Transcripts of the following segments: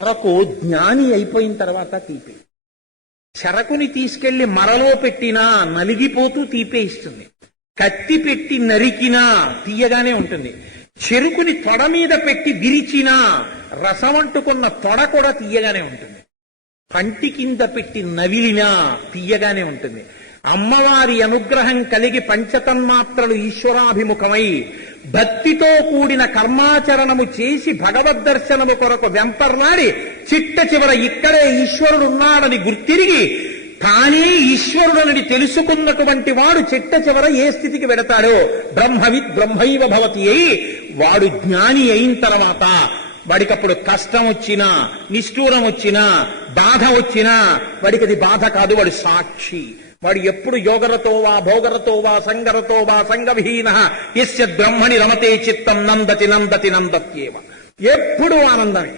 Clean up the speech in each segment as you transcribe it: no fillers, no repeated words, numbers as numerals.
చెరకు జ్ఞాని అయిపోయిన తర్వాత తీపి. చెరకుని తీసుకెళ్లి మరలో పెట్టినా నలిగిపోతూ తీపే ఇస్తుంది. కత్తి పెట్టి నరికినా తీయగానే ఉంటుంది. చెరుకుని తొడ మీద పెట్టి విరిచినా రసమంటుకున్న తొడ కూడా తీయగానే ఉంటుంది. పంటి కింద పెట్టి నవిలినా తీయగానే ఉంటుంది. అమ్మవారి అనుగ్రహం కలిగి పంచతన్మాత్రలు ఈశ్వరాభిముఖమై భక్తితో కూడిన కర్మాచరణము చేసి భగవద్దర్శనము కొరకు వెంపర్లాడి చిట్ట చివర ఇక్కడే ఈశ్వరుడున్నాడని గుర్తిరిగి తానే ఈశ్వరుడని తెలుసుకున్నటువంటి వాడు చిట్ట చివర ఏ స్థితికి వెడతాడో బ్రహ్మవిద్ బ్రహ్మైవ భవతి అయి వాడు జ్ఞాని అయిన తర్వాత వాడికప్పుడు కష్టం వచ్చినా నిష్ఠూరం వచ్చినా బాధ వచ్చినా వాడికి అది బాధ కాదు, వాడు సాక్షి. వాడు ఎప్పుడు యోగరతో వా భోగరతో వా సంగరతో వా సంగవిహీన యస్య బ్రహ్మణి రమతే చిత్తం నందతి నందతి నందత్యేవ. ఎప్పుడు ఆనందమే.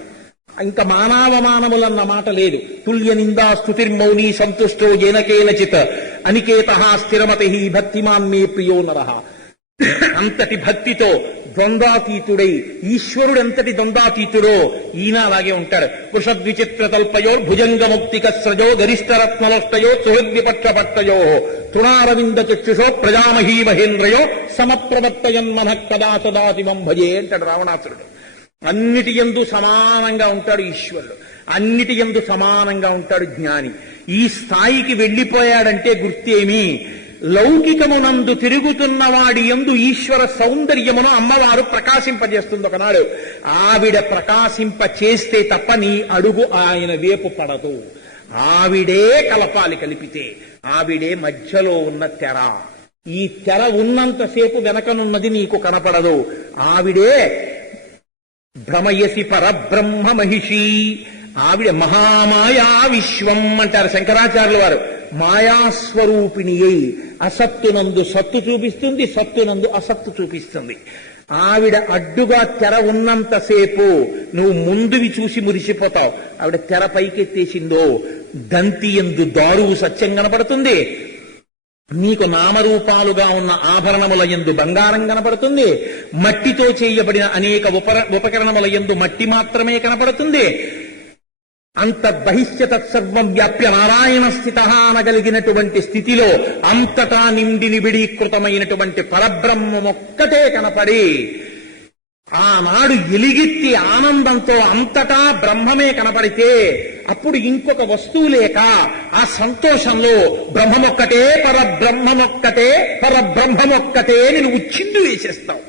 ఇంకా మానవమానములన్న మాట లేదు. తుల్య నిందా స్తుతిర్మౌని సంతుష్టో జేనకేనచిత్ అనికేత స్థిరమతి భక్తిమాన్ మే ప్రియో నరః. అంతటి భక్తితో ద్వంద్వాతీతుడై ఈశ్వరుడు ఎంతటి ద్వంద్వాతీతుడో ఈయన అలాగే ఉంటాడు. వృషద్విచిత్ర తల్పయో భుజంగ ముక్తిక స్రజో గరిష్టరత్నలోష్టయో సుహృద్విపక్ష పట్టయో తృణారవింద చక్షుషో ప్రజామహీ మహేంద్రయో సమప్రవర్తయన్మన కదా సదాశివం భజే అంటాడు రావణాసురుడు. అన్నిటి యందు సమానంగా ఉంటాడు ఈశ్వరుడు, అన్నిటి యందు సమానంగా ఉంటాడు జ్ఞాని. ఈ స్థాయికి వెళ్లిపోయాడంటే గుర్తేమి? లౌకికమునందు తిరుగుతున్న వాడి యందు ఈశ్వర సౌందర్యమును అమ్మవారు ప్రకాశింపజేస్తుంది. ఒకనాడు ఆవిడ ప్రకాశింప చేస్తే తప్ప నీ అడుగు ఆయన వేపు పడదు. ఆవిడే కలపాలి, కలిపితే ఆవిడే మధ్యలో ఉన్న తెర. ఈ తెర ఉన్నంతసేపు వెనకనున్నది నీకు కనపడదు. ఆవిడే భ్రమయసి పరబ్రహ్మ మహిషి. ఆవిడ మహామాయా విశ్వం అంటారు శంకరాచార్యుల వారు. మాయాస్వరూపిణి అయి అసత్తునందు సత్తు చూపిస్తుంది, సత్తునందు అసత్తు చూపిస్తుంది. ఆవిడ అడ్డుగా తెర ఉన్నంతసేపు నువ్వు ముందువి చూసి మురిసిపోతావు. ఆవిడ తెర పైకెత్తేసిందో దంతి ఎందు దారువు సత్యం కనపడుతుంది. నీకు నామరూపాలుగా ఉన్న ఆభరణముల యందు బంగారం కనపడుతుంది. మట్టితో చేయబడిన అనేక ఉపకరణముల యందు మట్టి మాత్రమే కనపడుతుంది. అంత బహిష్య తత్సర్వం వ్యాప్య నారాయణ స్థిత అనగలిగినటువంటి స్థితిలో అంతటా నిండి నిబిడీకృతమైనటువంటి పరబ్రహ్మమొక్కటే కనపడి ఆనాడు ఎలిగెత్తి ఆనందంతో అంతటా బ్రహ్మమే కనపడితే అప్పుడు ఇంకొక వస్తువు లేక ఆ సంతోషంలో బ్రహ్మమొక్కటే పరబ్రహ్మమొక్కటే పరబ్రహ్మమొక్కటే అని నువ్వు చిందు వేసేస్తావు.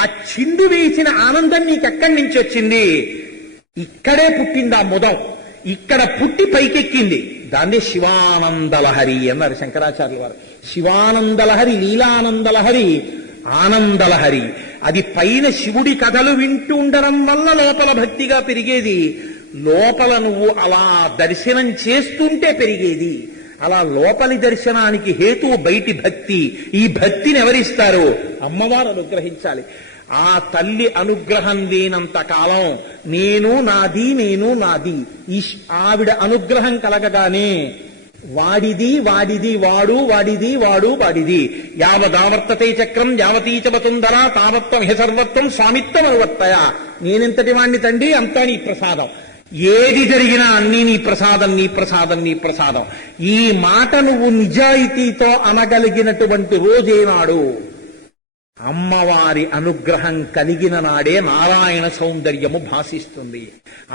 ఆ చిందు వేసిన ఆనందం నీకెక్కడి నుంచి వచ్చింది? ఇక్కడే పుట్టింది ఆ ముదం. ఇక్కడ పుట్టి పైకెక్కింది. దాన్నే శివానందలహరి అన్నారు శంకరాచార్యుల వారు. శివానందలహరి, లీలానందలహరి, ఆనందలహరి. అది పైన శివుడి కథలు వింటూ ఉండడం వల్ల లోపల భక్తిగా పెరిగేది. లోపల నువ్వు అలా దర్శనం చేస్తుంటే పెరిగేది. అలా లోపలి దర్శనానికి హేతువు బయటి భక్తి. ఈ భక్తిని ఎవరిస్తారు? అమ్మవారు అనుగ్రహించాలి. ఆ తల్లి అనుగ్రహం లేనంత కాలం నేను నాది, నేను నాది. ఆవిడ అనుగ్రహం కలగగానే వాడిది వాడిది వాడు, వాడిది వాడు వాడిది. యావదావర్తతే చక్రం యావతీచ వసుంధరా తావత్వం హి సర్వత్వం స్వామిత్వం అనువర్తయ. నేనెంతటి వాణ్ణి తండ్రి, అంతా నీ ప్రసాదం. ఏది జరిగినా అన్నీ నీ ప్రసాదం, నీ ప్రసాదం, నీ ప్రసాదం. ఈ మాట నువ్వు నిజాయితీతో అనగలిగినటువంటి రోజేనాడు అమ్మవారి అనుగ్రహం కలిగిన నాడే నారాయణ సౌందర్యము భాసిస్తుంది.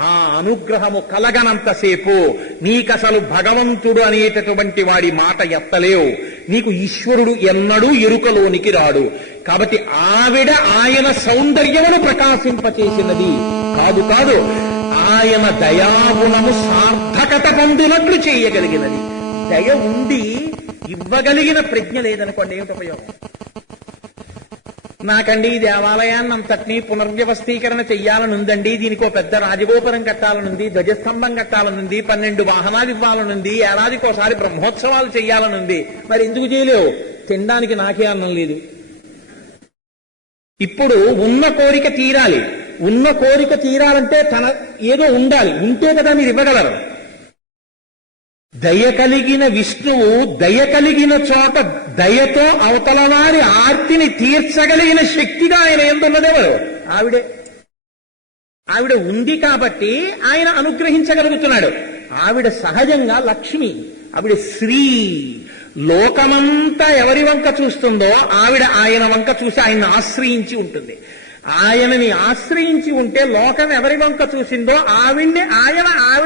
ఆ అనుగ్రహము కలగనంతసేపు నీకసలు భగవంతుడు అనేటటువంటి వాడి మాట ఎత్తలేవు. నీకు ఈశ్వరుడు ఎన్నడూ ఎరుకలోనికి రాడు. కాబట్టి ఆవిడ ఆయన సౌందర్యమును ప్రకాశింపచేసినది కాదు కాదు ఆయన దయాగుణము సార్థకత పొందినట్లు చేయగలిగినది. దయ ఉండి ఇవ్వగలిగిన ప్రజ్ఞ లేదనుకోండి ఏమిటి ఉపయోగం? నాకండి ఈ దేవాలయాన్ని అంతటినీ పునర్వ్యవస్థీకరణ చెయ్యాలనుందండి, దీనికి పెద్ద రాజగోపురం కట్టాలనుంది, ధ్వజస్తంభం కట్టాలనుంది, 12 వాహనాలు ఇవ్వాలనుంది, ఏడాదికోసారి బ్రహ్మోత్సవాలు చెయ్యాలనుంది. మరి ఎందుకు చేయలేవు? తినడానికి నాకే అన్నం లేదు. ఇప్పుడు ఉన్న కోరిక తీరాలి. ఉన్న కోరిక తీరాలంటే తన ఏదో ఉండాలి. ఉంటే కదా మీరు ఇవ్వగలరు. దయ కలిగిన విష్ణువు దయ కలిగిన చోట దయతో అవతల వారి ఆర్తిని తీర్చగలిగిన శక్తిగా ఆయన ఎందున్నదెవరు? ఆవిడే. ఆవిడ ఉంది కాబట్టి ఆయన అనుగ్రహించగలుగుతున్నాడు. ఆవిడ సహజంగా లక్ష్మి, ఆవిడ శ్రీ. లోకమంతా ఎవరి వంక చూస్తుందో ఆవిడ ఆయన వంక చూసి ఆయన్ని ఆశ్రయించి ఉంటుంది. ఆయనని ఆశ్రయించి ఉంటే లోకం ఎవరి వంక చూసిందో ఆవిడ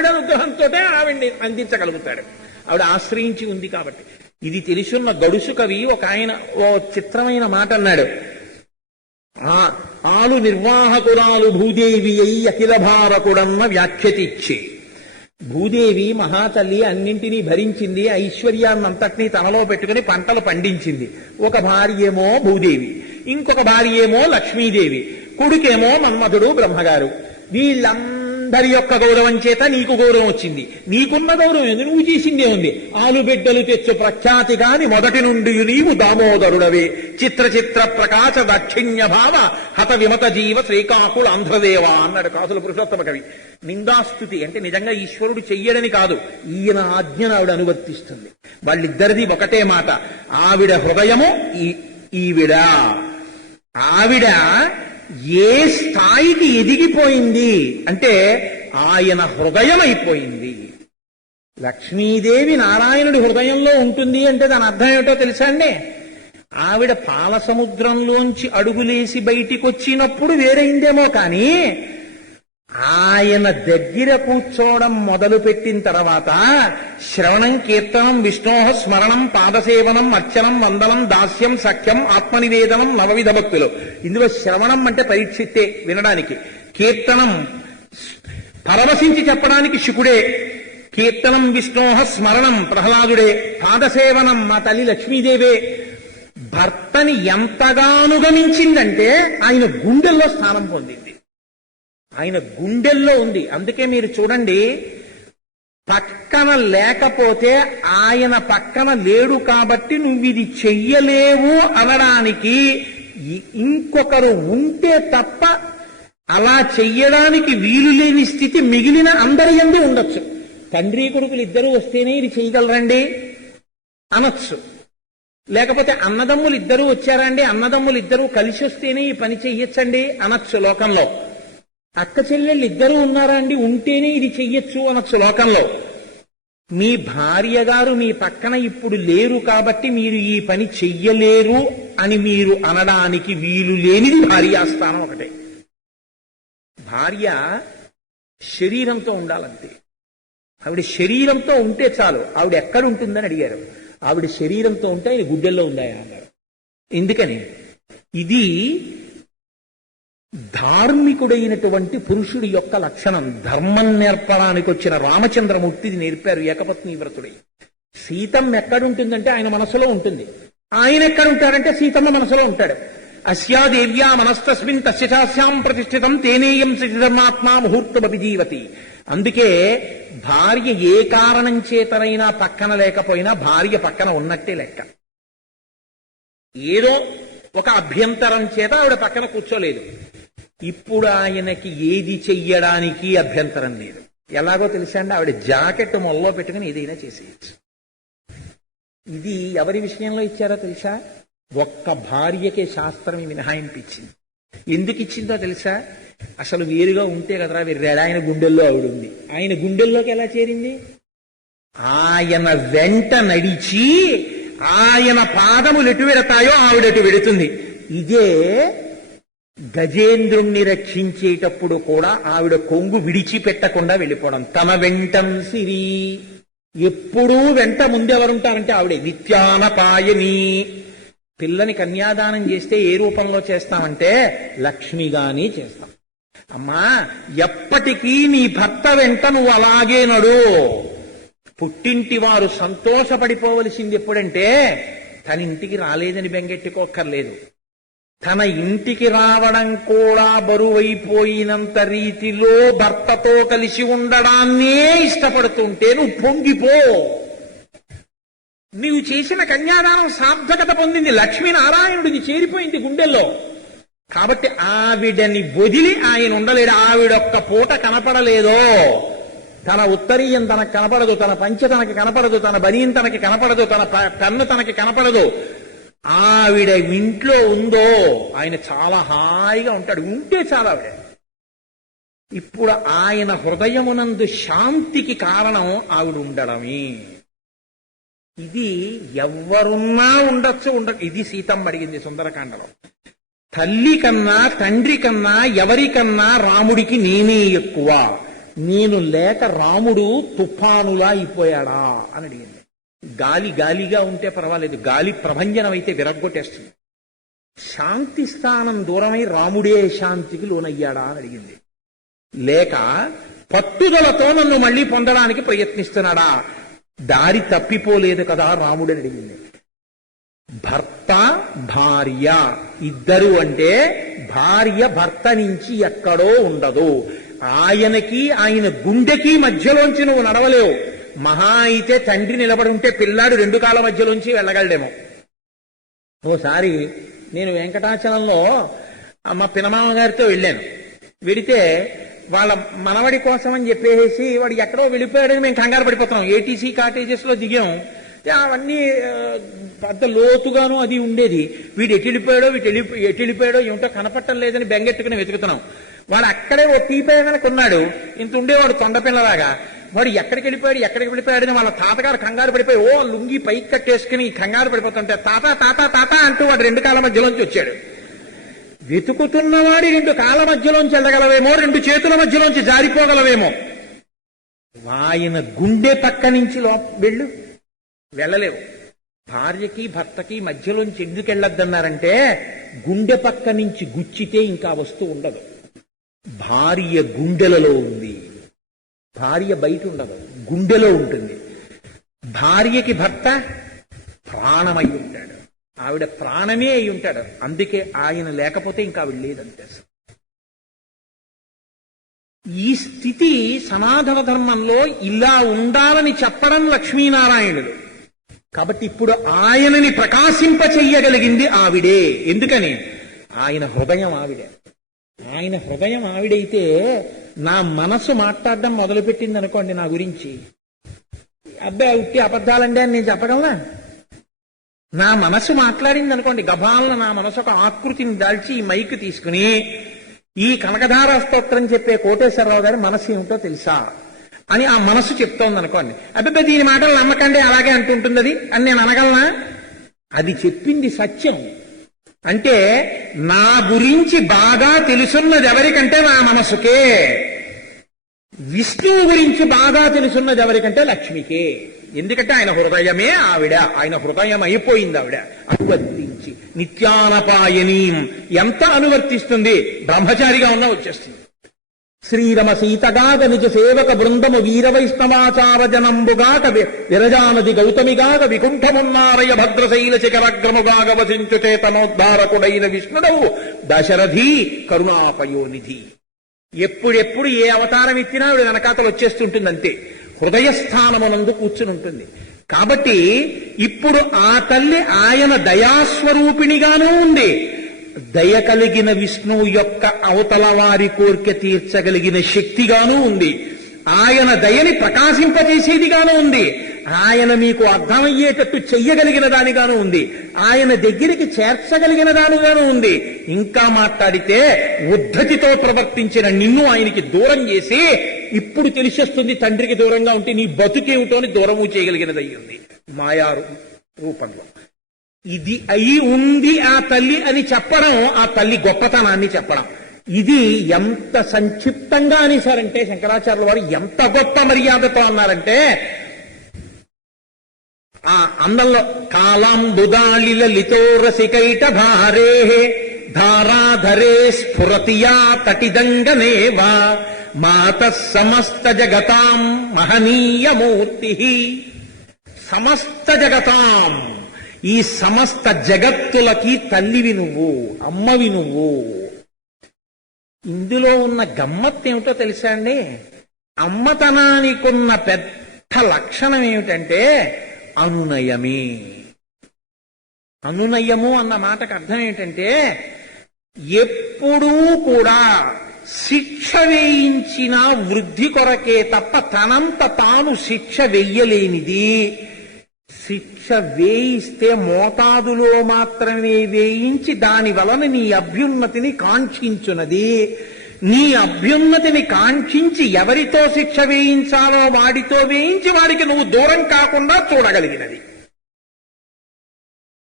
అనుగ్రహంతో ఆవిడ్ని అందించగలుగుతాడు. ఆవిడ ఆశ్రయించి ఉంది కాబట్టి. ఇది తెలుసున్న గడుసు కవి ఒక ఆయన ఓ చిత్రమైన మాట అన్నాడు. ఆలు నిర్వాహకురాలు భూదేవి అయి అఖిల భారకుడన్న వ్యాఖ్యతిచ్చి. భూదేవి మహాతల్లి అన్నింటినీ భరించింది, ఐశ్వర్యాన్నంతటినీ తనలో పెట్టుకుని పంటలు పండించింది. ఒక భార్యేమో భూదేవి, ఇంకొక భార్యేమో లక్ష్మీదేవి, కొడుకేమో మన్మధుడు బ్రహ్మగారు. వీళ్ళందరి యొక్క గౌరవం చేత నీకు గౌరవం వచ్చింది. నీకున్న గౌరవం ఏంది? నువ్వు చేసిందే ఉంది. ఆలుబిడ్డలు తెచ్చు ప్రఖ్యాతి గాని మొదటి నుండి నీవు దామోదరుడవే. చిత్ర చిత్ర ప్రకాశ దాక్షిణ్య భావ హత విమత జీవ శ్రీకాకుళ ఆంధ్రదేవ అన్నాడు కాసుల పురుషోత్తమ కవి. నిందాస్తుతి అంటే నిజంగా ఈశ్వరుడు చెయ్యడని కాదు, ఈయన ఆజ్ఞను ఆవిడ అనువర్తిస్తుంది. వాళ్ళిద్దరిది ఒకటే మాట. ఆవిడ హృదయము ఈవిడ. ఆవిడ ఏ స్థాయికి ఎదిగిపోయింది అంటే ఆయన హృదయం అయిపోయింది. లక్ష్మీదేవి నారాయణుడి హృదయంలో ఉంటుంది అంటే దాని అర్థం ఏమిటో తెలుసా అండి? ఆవిడ పాల సముద్రంలోంచి అడుగులేసి బయటికి వచ్చినప్పుడు వేరైందేమో కానీ ఆయన దగ్గర కూర్చోవడం మొదలుపెట్టిన తర్వాత శ్రవణం, కీర్తనం, విష్ణోహ స్మరణం, పాదసేవనం, అర్చనం, వందనం, దాస్యం, సఖ్యం, ఆత్మనివేదనం, నవవిధ భక్తులు. ఇందులో శ్రవణం అంటే పరీక్షిస్తే వినడానికి, కీర్తనం పరవశించి చెప్పడానికి శుకుడే, కీర్తనం విష్ణోహ స్మరణం ప్రహ్లాదుడే, పాదసేవనం మా తల్లి లక్ష్మీదేవే. భర్తని ఎంతగాను గమించిందంటే ఆయన గుండెల్లో స్థానం పొందింది. ఆయన గుండెల్లో ఉంది. అందుకే మీరు చూడండి, పక్కన లేకపోతే ఆయన పక్కన లేడు కాబట్టి నువ్వు ఇది చెయ్యలేవు అనడానికి ఇంకొకరు ఉంటే తప్ప అలా చెయ్యడానికి వీలు లేని స్థితి మిగిలిన అందరి యందు ఉండొచ్చు. తండ్రి కొడుకులు ఇద్దరు వస్తేనే ఇది చేయగలరండి అనొచ్చు. లేకపోతే అన్నదమ్ములు ఇద్దరూ వచ్చారండి, అన్నదమ్ములు ఇద్దరూ కలిసి వస్తేనే ఈ పని చెయ్యొచ్చండి అనొచ్చు లోకంలో. అక్క చెల్లెళ్ళు ఇద్దరూ ఉన్నారా అండి, ఉంటేనే ఇది చెయ్యొచ్చు అనొచ్చు లోకంలో. మీ భార్య గారు మీ పక్కన ఇప్పుడు లేరు కాబట్టి మీరు ఈ పని చెయ్యలేరు అని మీరు అనడానికి వీలు లేనిది భార్యాస్థానం ఒకటే. భార్య శరీరంతో ఉండాలంతే. ఆవిడ శరీరంతో ఉంటే చాలు. ఆవిడ ఎక్కడ ఉంటుందని అడిగారు. ఆవిడ శరీరంతో ఉంటే ఆయన గుడ్డెల్లో ఉందాయా అన్నారు. ఎందుకని? ఇది ధార్మికుడైనటువంటి పురుషుడి యొక్క లక్షణం. ధర్మం నేర్పడానికి వచ్చిన రామచంద్రమూర్తిది నేర్పారు ఏకపత్ని వ్రతుడై. సీతమ్మ ఎక్కడుంటుందంటే ఆయన మనసులో ఉంటుంది. ఆయన ఎక్కడుంటాడంటే సీతమ్మ మనసులో ఉంటాడు. అస్యా దేవ్యా మనస్తస్మిన్ తస్యాస్యాం ప్రతిష్ఠితం తేనేయం ధర్మాత్మా ముహూర్తమపి జీవతి. అందుకే భార్య ఏ కారణం చేతనైనా పక్కన లేకపోయినా భార్య పక్కన ఉన్నట్టే లెక్క. ఏదో ఒక అభ్యంతరం చేత ఆవిడ పక్కన కూర్చోలేదు. ఇప్పుడు ఆయనకి ఏది చెయ్యడానికి అభ్యంతరం లేదు. ఎలాగో తెలుసా అండి, ఆవిడ జాకెట్ మొల్లో పెట్టుకుని ఏదైనా చేసేయచ్చు. ఇది ఎవరి విషయంలో ఇచ్చారో తెలుసా? ఒక్క భార్యకే శాస్త్రం మినహాయింపు ఇచ్చింది. ఎందుకు ఇచ్చిందో తెలుసా? అసలు వేరుగా ఉంటే కదరా వెర్రాడు. ఆయన గుండెల్లో ఆవిడ ఉంది. ఆయన గుండెల్లోకి ఎలా చేరింది? ఆయన వెంట నడిచి ఆయన పాదములు ఎటు వెడతాయో ఆవిడటు వెడుతుంది. ఇదే గజేంద్రుణ్ణి రక్షించేటప్పుడు కూడా ఆవిడ కొంగు విడిచిపెట్టకుండా వెళ్ళిపోవడం. తన వెంటం సిరి. ఎప్పుడూ వెంట ముందెవరుంటారంటే ఆవిడే. నిత్యానపాయని. పిల్లని కన్యాదానం చేస్తే ఏ రూపంలో చేస్తామంటే లక్ష్మిగాని చేస్తాం. అమ్మా, ఎప్పటికీ నీ భర్త వెంట నువ్వు అలాగే నడు. పుట్టింటి వారు సంతోషపడిపోవలసింది ఎప్పుడంటే తన ఇంటికి రాలేదని బెంగెట్టుకోక్కర్లేదు. తన ఇంటికి రావడం కూడా బరువైపోయినంత రీతిలో భర్తతో కలిసి ఉండడాన్నే ఇష్టపడుతుంటే నువ్వు పొంగిపో. నీవు చేసిన కన్యాదానం సార్థకత పొందింది. లక్ష్మీనారాయణుడికి చేరిపోయింది గుండెల్లో. కాబట్టి ఆవిడని వదిలి ఆయన ఉండలేడు. ఆవిడొక్క పూట కనపడలేదో, తన ఉత్తరీయం తనకు కనపడదు, తన పంచె తనకి కనపడదు, తన బనీన్ తనకి కనపడదు, తన పెన్ను తనకి కనపడదు. ఆవిడ ఇంట్లో ఉందో ఆయన చాలా హాయిగా ఉంటాడు. ఉంటే చాలా ఆవిడ ఇప్పుడు ఆయన హృదయమునందు శాంతికి కారణం ఆవిడ ఉండడమే. ఇది ఎవ్వరున్నా ఉండొచ్చు ఇది సీతమ్మ అడిగింది సుందరకాండలో. తల్లి కన్నా తండ్రి కన్నా ఎవరికన్నా రాముడికి నేనే ఎక్కువ, నేను లేక రాముడు తుఫానులా అయిపోయాడా అని అడిగింది. గాలి గాలిగా ఉంటే పర్వాలేదు, గాలి ప్రభంజనం అయితే విరగ్గొట్టేస్తుంది. శాంతి స్థానం దూరమై రాముడే శాంతికి లోనయ్యాడా అని అడిగింది. లేక పట్టుదలతో నన్ను మళ్ళీ పొందడానికి ప్రయత్నిస్తున్నాడా, దారి తప్పిపోలేదు కదా రాముడు అని అడిగింది. భర్త భార్య ఇద్దరు అంటే భార్య భర్త నుంచి ఎక్కడో ఉండదు. ఆయనకి ఆయన గుండెకి మధ్యలోంచి నువ్వు నడవలేవు. మహా అయితే తండ్రి నిలబడి ఉంటే పిల్లాడు రెండు కాళ్ళ మధ్యలోంచి వెళ్ళగలడేమో. ఓసారి నేను వెంకటాచలంలో మా పినమామ గారితో వెళ్ళాను. వెడితే వాళ్ళ మనవడి కోసం అని చెప్పేసి వాడు ఎక్కడో వెళ్ళిపోయాడని మేము కంగారు పడిపోతున్నాం. ఏటీసీ కాటేజెస్ లో దిగాం. అవన్నీ పెద్ద లోతుగాను అది ఉండేది. వీడు ఎటు వెళ్ళిపోయాడో ఏమిటో కనపట్టం లేదని బెంగెట్టుకుని వెతుకుతున్నాం. వాడు అక్కడే ఓ టీపేదనకు ఉన్నాడు. ఇంత ఉండేవాడు తొండపిల్లలాగా. వాడు ఎక్కడికి వెళ్ళిపోయాడని వాళ్ళ తాతగారు కంగారు పడిపోయి ఓ లుంగి పైకి కట్టేసుకుని కంగారు పడిపోతుంటే తాత తాత తాత అంటూ వాడు రెండు కాళ్ళ మధ్యలోంచి వచ్చాడు. వెతుకుతున్నవాడి రెండు కాళ్ళ మధ్యలోంచి వెళ్ళగలవేమో, రెండు చేతుల మధ్యలోంచి జారిపోగలవేమో. ఆయన గుండె పక్క నుంచి వెళ్ళలేవు. భార్యకి భర్తకి మధ్యలోంచి ఎందుకు వెళ్ళొద్దన్నారంటే గుండె పక్క నుంచి గుచ్చితే ఇంకా వస్తువు ఉండదు. భార్య గుండెలలో ఉంది, భార్య బయట ఉండదు, గుండెలో ఉంటుంది. భార్యకి భర్త ప్రాణమై ఉంటాడు, ఆవిడ ప్రాణమే అయి ఉంటాడు. అందుకే ఆయన లేకపోతే ఇంకా ఆవిడ లేదంతే. ఈ స్థితి సనాతన ధర్మంలో ఇలా ఉండాలని చెప్పడం లక్ష్మీనారాయణుడు. కాబట్టి ఇప్పుడు ఆయనని ప్రకాశింప చెయ్యగలిగింది ఆవిడే. ఎందుకని? ఆయన హృదయం ఆవిడే. ఆయన హృదయం ఆవిడైతే నా మనసు మాట్లాడడం మొదలుపెట్టింది అనుకోండి నా గురించి, అబ్బాయి ఉట్టి అబద్ధాలండి అని నేను చెప్పగలనా? నా మనసు మాట్లాడింది అనుకోండి, గభాలను నా మనసు ఒక ఆకృతిని దాల్చి ఈ మైక్ తీసుకుని ఈ కనకధార స్తోత్రం చెప్పే కోటేశ్వరరావు గారి మనసు ఏమిటో తెలుసా అని ఆ మనసు చెప్తోంది అనుకోండి. అబ్బాయి దీని మాటలు నమ్మకండి అలాగే అంటుంటుంది అది అని నేను అనగలనా? అది చెప్పింది సత్యం. అంటే నా గురించి బాగా తెలుసున్నది ఎవరికంటే నా మనసుకే. విష్ణువు గురించి బాగా తెలుసున్నది ఎవరికంటే లక్ష్మికే. ఎందుకంటే ఆయన హృదయమే ఆవిడ, ఆయన హృదయం అయిపోయింది ఆవిడ. అనువర్తించి నిత్యానపాయనీ ఎంత అనువర్తిస్తుంది, బ్రహ్మచారిగా ఉన్నా వచ్చేస్తుంది. శ్రీరమ సీతగాగ నిజ సేవక బృందము వీర వైష్ణవాచార జనంబుగాక విరజానది గౌతమిగాగ వికుంఠమున్నారయ భద్రశైల శిఖరగ్రముగాగ వసించు చేతనోద్ధారకుడైన విష్ణుడవు దశరథి కరుణాపయోనిధి. ఎప్పుడెప్పుడు ఏ అవతారం ఎత్తినా ఆవిడ వెనకాతలు వచ్చేస్తుంటుంది. అంతే, హృదయస్థానమునందు కూర్చుని ఉంటుంది. కాబట్టి ఇప్పుడు ఆ తల్లి ఆయన దయాస్వరూపిణిగానూ ఉంది, దయ కలిగిన విష్ణువు యొక్క అవతల వారి కోరిక తీర్చగలిగిన శక్తిగానూ ఉంది, ఆయన దయని ప్రకాశింపజేసేదిగానూ ఉంది, ఆయన మీకు అర్థమయ్యేటట్టు చెయ్యగలిగిన దానిగాను ఉంది, ఆయన దగ్గరికి చేర్చగలిగిన దానిగాను ఉంది. ఇంకా మాట్లాడితే ఉద్ధతితో ప్రవర్తించిన నిన్ను ఆయనకి దూరం చేసి ఇప్పుడు తెలిసేస్తుంది తండ్రికి దూరంగా ఉంటే నీ బతుకేమిటో అని దూరము చేయగలిగినది అయ్యింది మాయా రూపంలో. ఇది అయి ఉంది ఆ తల్లి అని చెప్పడం, ఆ తల్లి గొప్పతనాన్ని చెప్పడం. ఇది ఎంత సంక్షిప్తంగా అనేసారంటే శంకరాచార్యుల వారు ఎంత గొప్ప మర్యాదతో అన్నారంటే, ఆ అందంలో కాలాంబుదాళి లలితో రసికైట భారే ధారాధరే స్ఫురతియా తటిదంగనేవా మాత సమస్త జగతాం మహనీయమూర్తి. సమస్త జగతాం, ఈ సమస్త జగత్తులకి తల్లివి నువ్వు, అమ్మవి నువ్వు. ఇందులో ఉన్న గమ్మత్తు ఏమిటో తెలుసా అండి? అమ్మతనానికున్న పెద్ద లక్షణం ఏమిటంటే అనునయమే. అనునయము అన్న మాటకు అర్థం ఏంటంటే ఎప్పుడూ కూడా శిక్ష వేయించిన వృద్ధి కొరకే తప్ప తనంత తాను శిక్ష వెయ్యలేనిది. శిక్ష వేయిస్తే మోతాదులో మాత్రమే వేయించి దాని వలన నీ అభ్యున్నతిని కాంక్షించున్నది. నీ అభ్యున్నతిని కాంక్షించి ఎవరితో శిక్ష వేయించాలో వాడితో వేయించి వాడికి నువ్వు దూరం కాకుండా చూడగలిగినది.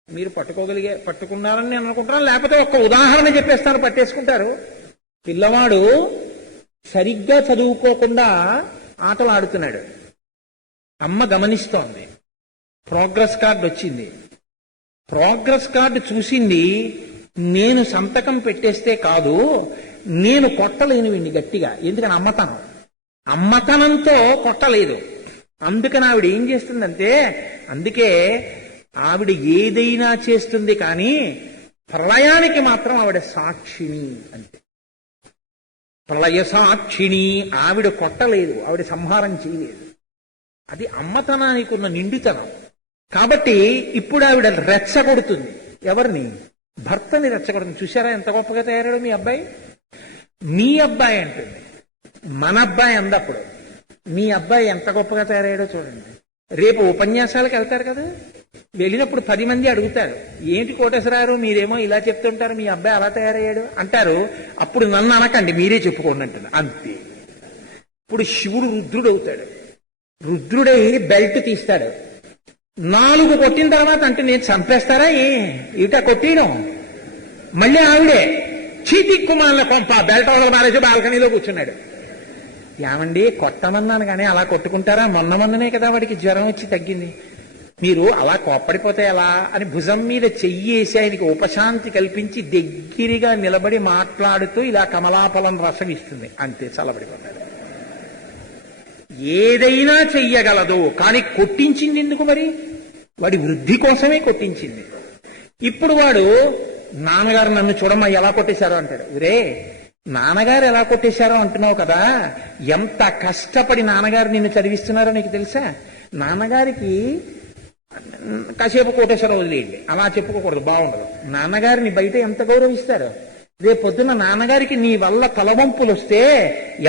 మీరు పట్టుకున్నారని నేను అనుకుంటున్నాను, లేకపోతే ఒక్క ఉదాహరణ చెప్పేస్తాను, పట్టేసుకుంటారు. పిల్లవాడు సరిగ్గా చదువుకోకుండా ఆటలు ఆడుతున్నాడు. అమ్మ గమనిస్తోంది. ప్రోగ్రెస్ కార్డు వచ్చింది. ప్రోగ్రెస్ కార్డు చూసింది. నేను సంతకం పెట్టేస్తే కాదు, నేను కొట్టలేను వీడిని గట్టిగా, ఎందుకని అమ్మతనంతో కొట్టలేదు. అందుకని ఆవిడ ఏం చేస్తుందంటే, అందుకే ఆవిడ ఏదైనా చేస్తుంది కానీ ప్రళయానికి మాత్రం ఆవిడ సాక్షిని అంటే. ప్రళయ సాక్షిని. ఆవిడ కొట్టలేదు, ఆవిడ సంహారం చేయలేదు. అది అమ్మతనానికి ఉన్న నిండుతనం. కాబట్టి ఇప్పుడు ఆవిడ రెచ్చగొడుతుంది. ఎవరిని? భర్తని రెచ్చగొడుతుంది. చూసారా ఎంత గొప్పగా తయారాడు మీ అబ్బాయి? మీ అబ్బాయి అంటుంది, మన అబ్బాయి అందప్పుడు. మీ అబ్బాయి ఎంత గొప్పగా తయారయ్యాడో చూడండి. రేపు ఉపన్యాసాలకు వెళ్తారు కదా, వెళ్ళినప్పుడు 10 మంది అడుగుతారు, ఏంటి కోటేశ్వరరావు మీరేమో ఇలా చెప్తుంటారు, మీ అబ్బాయి అలా తయారయ్యాడు అంటారు. అప్పుడు నన్ను అనకండి, మీరే చెప్పుకోండి అంటారు. అంతే. ఇప్పుడు శివుడు రుద్రుడవుతాడు. రుద్రుడై బెల్ట్ తీస్తాడు. 4 కొట్టిన తర్వాత అంటే నేను చంపేస్తారా ఇట కొట్టేయడం? మళ్ళీ ఆవిడే చీతి కుమారుల కొంప బెల్ట్ అవతల మారేసి బాల్కనీలో కూర్చున్నాడు. ఏమండి కొట్టమన్నాను కానీ అలా కొట్టుకుంటారా? మొన్ననే కదా వాడికి జ్వరం వచ్చి తగ్గింది, మీరు అలా కోప్పడిపోతే ఎలా అని భుజం మీద చెయ్యేసి ఆయనకి ఉపశాంతి కల్పించి దగ్గరగా నిలబడి మాట్లాడుతూ ఇలా కమలాఫలం రసం ఇస్తుంది. అంతే, చల్లబడిపోతాడు. ఏదైనా చెయ్యగలదు, కానీ కొట్టించింది ఎందుకు? మరి వాడి వృద్ధి కోసమే కొట్టించింది. ఇప్పుడు వాడు నాన్నగారు నన్ను చూడమ్మా ఎలా కొట్టేశారో అంటాడు. రే, నాన్నగారు ఎలా కొట్టేశారో అంటున్నావు కదా, ఎంత కష్టపడి నాన్నగారు నిన్ను చదివిస్తున్నారో నీకు తెలుసా? నాన్నగారికి కాసేపు కోటేశ్వరం వదిలేయండి, అలా చెప్పుకోకూడదు, బాగుండదు. నాన్నగారిని బయట ఎంత గౌరవిస్తారు. రేపు పొద్దున్న నాన్నగారికి నీ వల్ల తలవంపులు వస్తే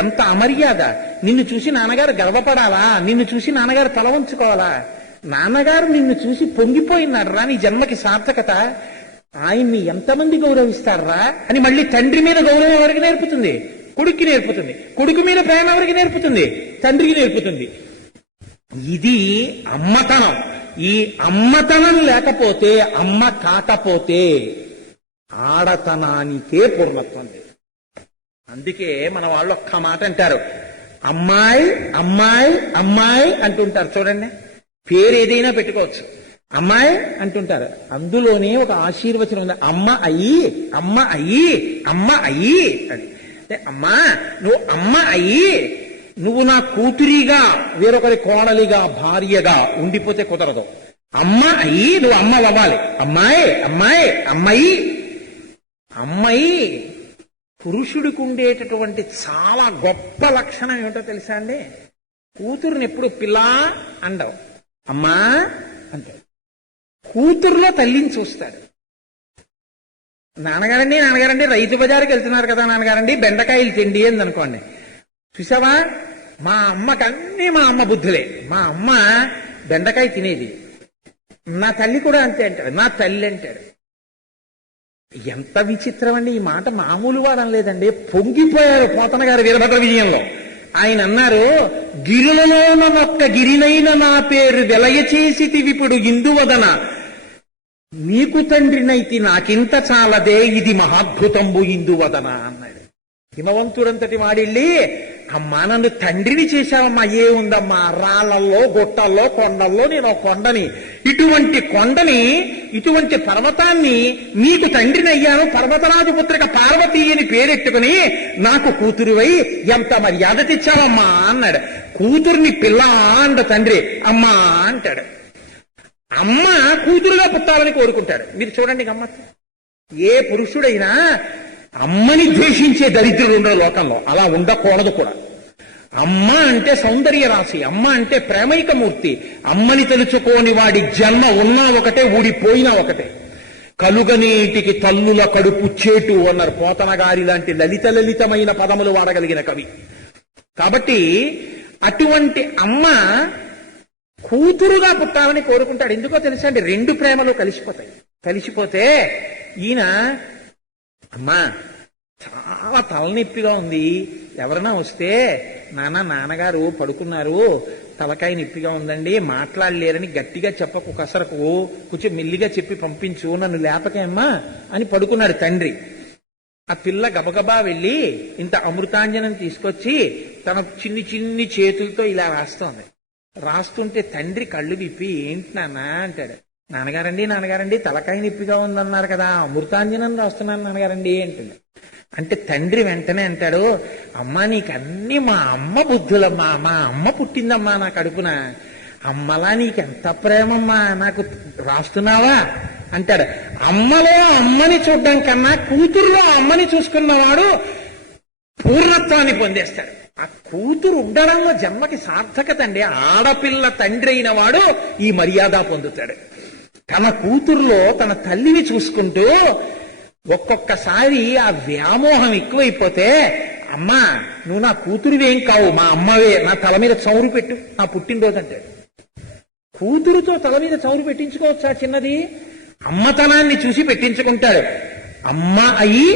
ఎంత అమర్యాద. నిన్ను చూసి నాన్నగారు గర్వపడాలా? నిన్ను చూసి నాన్నగారు తల వంచుకోవాలా? నాన్నగారు నిన్ను చూసి పొంగిపోయినాడు రా, నీ జన్మకి సార్థకత. ఆయన్ని ఎంతమంది గౌరవిస్తారా అని మళ్ళీ తండ్రి మీద గౌరవం ఎవరికి నేర్పుతుంది? కొడుక్కి నేర్పుతుంది. కొడుకు మీద ప్రేమ ఎవరికి నేర్పుతుంది? తండ్రికి నేర్పుతుంది. ఇది అమ్మతనం. ఈ అమ్మతనం లేకపోతే, అమ్మ కాకపోతే ఆడతనానికే పూర్ణత్వం లేదు. అందుకే మన వాళ్ళు ఒక్క మాట అంటారు, అమ్మాయి అమ్మాయి అమ్మాయి అంటుంటారు. చూడండి, పేరు ఏదైనా పెట్టుకోవచ్చు, అమ్మాయి అంటుంటారు. అందులోనే ఒక ఆశీర్వచనం ఉంది, అమ్మ అయ్యి అమ్మ అయ్యి అమ్మ అయ్యి అని. అమ్మా నువ్వు అమ్మ అయ్యి, నువ్వు నా కూతురిగా వేరొకరి కోడలిగా భార్యగా ఉండిపోతే కుదరదు. అమ్మ అయ్యి నువ్వు అమ్మ అవ్వాలి. అమ్మాయి అమ్మాయి అమ్మాయి అమ్మాయి. పురుషుడికి ఉండేటటువంటి చాలా గొప్ప లక్షణం ఏమిటో తెలుసా అండి? కూతురుని ఎప్పుడు పిల్లా అండవు, అమ్మా అంటాడు. కూతురులో తల్లిని చూస్తాడు. నాన్నగారండి రైతు బజారుకి వెళ్తున్నారు కదా నాన్నగారండి, బెండకాయలు తిండి అని అనుకోండి. చూసావా, మా అమ్మకన్నీ మా అమ్మ బుద్ధులే. మా అమ్మ బెండకాయ తినేది, నా తల్లి కూడా అంతే అంటాడు. నా తల్లి అంటాడు. ఎంత విచిత్రం అండి! ఈ మాట మామూలు వాడడం లేదండి. పొంగిపోయారు పోతన గారు వీరభద్ర విజయంలో. ఆయన అన్నారు, గిరులలోనొక్క గిరినైన నా పేరు వెలయ చేసి విపుడు ఇందువదన, నీకు తండ్రినైతి నాకింత చాలదే, ఇది మహాద్భుతంబు ఇందువదన అన్నాడు. హిమవంతుడంతటి వాడిల్లి, అమ్మా నన్ను తండ్రిని చేశావమ్మా. ఏ ఉందమ్మా, రాళ్లల్లో గుట్టల్లో కొండల్లో నేను ఒక కొండని, ఇటువంటి కొండని ఇటువంటి పర్వతాన్ని నీకు తండ్రిని అయ్యాను, పర్వతరాజు పుత్రిక పార్వతీ అని పేరెట్టుకుని నాకు కూతురువై ఎంత మర్యాద తెచ్చావమ్మా అన్నాడు. కూతుర్ని పిల్ల అంట తండ్రి, అమ్మా అంటాడు. అమ్మ కూతురుగా పుట్టాలని కోరుకుంటాడు. మీరు చూడండి గమ్మత్తు. ఏ పురుషుడైనా అమ్మని ద్వేషించే దరిద్రులు ఉండరు లోకంలో, అలా ఉండకూడదు కూడా. అమ్మ అంటే సౌందర్య రాశి, అమ్మ అంటే ప్రేమైకమూర్తి. అమ్మని తెలుసుకోని వాడి జన్మ ఉన్నా ఒకటే, ఊడిపోయినా ఒకటే. కలుగనీటికి తల్లుల కడుపు చేటు అన్నారు పోతన గారి లాంటి లలితమైన పదములు వాడగలిగిన కవి. కాబట్టి అటువంటి అమ్మ కూతురుగా పుట్టాలని కోరుకుంటాడు. ఎందుకో తెలుసా అండి, 2 ప్రేమలు కలిసిపోతాయి. కలిసిపోతే ఈయన, అమ్మా చాలా తలనొప్పిగా ఉంది. ఎవరైనా వస్తే నాన్నగారు పడుకున్నారు, తలకాయ నొప్పిగా ఉందండి, మాట్లాడలేరని గట్టిగా చెప్పకు, కసరకు కొంచెం మెల్లిగా చెప్పి పంపించు, నన్ను లేపకేమ్మా అని పడుకున్నాడు తండ్రి. ఆ పిల్ల గబగబా వెళ్ళి ఇంత అమృతాంజనం తీసుకొచ్చి తన చిన్ని చిన్ని చేతులతో ఇలా రాస్తోంది. రాస్తుంటే తండ్రి కళ్ళు విప్పి, ఏంటి నాన్న అంటాడు. నాన్నగారండి తలకాయ నొప్పిగా ఉందన్నారు కదా, అమృతాంజనం రాస్తున్నాను నాన్నగారండి అంటాడు. అంటే తండ్రి వెంటనే అంటాడు, అమ్మా నీకన్నీ మా అమ్మ బుద్ధులమ్మా, మా అమ్మ పుట్టిందమ్మా నా కడుపున, అమ్మలా నీకెంత ప్రేమమ్మా, నాకు రాస్తున్నావా అంటాడు. అమ్మలో అమ్మని చూడడం కన్నా కూతురులో అమ్మని చూసుకున్నవాడు పూర్ణత్వాన్ని పొందేస్తాడు. ఆ కూతురు ఉండడంలో జన్మకి సార్థకత అండి. ఆడపిల్ల తండ్రి అయిన వాడు ఈ మర్యాద పొందుతాడు. తన కూతురులో తన తల్లిని చూసుకుంటూ ఒక్కొక్కసారి ఆ వ్యామోహం ఎక్కువైపోతే, అమ్మా నువ్వు నా కూతురువేం కావు, మా అమ్మవే, నా తల మీద చౌరు పెట్టు, నా పుట్టినరోజు అంటాడు. కూతురుతో తల మీద చౌరు పెట్టించుకోవచ్చా చిన్నది? అమ్మతనాన్ని చూసి పెట్టించుకుంటాడు. అమ్మ అయి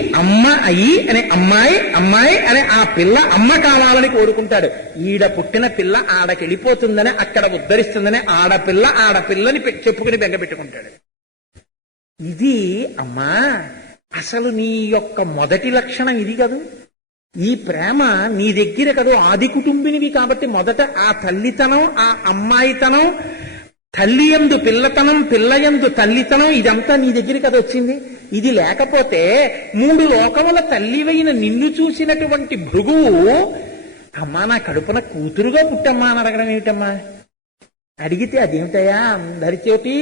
అనే అమ్మాయి అనే ఆ పిల్ల అమ్మ కావాలని కోరుకుంటాడు. ఈడ పుట్టిన పిల్ల ఆడకెళ్ళిపోతుందని, అక్కడ ఉద్ధరిస్తుందని ఆడపిల్లని చెప్పుకుని బెంగపెట్టుకుంటాడు. ఇది అమ్మా అసలు నీ యొక్క మొదటి లక్షణం ఇది కదూ. ఈ ప్రేమ నీ దగ్గర కదూ, ఆది కుటుంబినివి కాబట్టి మొదట ఆ తల్లితనం, ఆ అమ్మాయితనం, తల్లియందు పిల్లతనం, పిల్లయందు తల్లితనం, ఇదంతా నీ దగ్గర కదా వచ్చింది. ఇది లేకపోతే 3 లోకముల తల్లివైన నిన్ను చూసినటువంటి భృగువు అమ్మా నా కడుపున కూతురుగా పుట్టమ్మా అని అడగడం ఏమిటమ్మా? అడిగితే అదేమిటయా అందరితోటి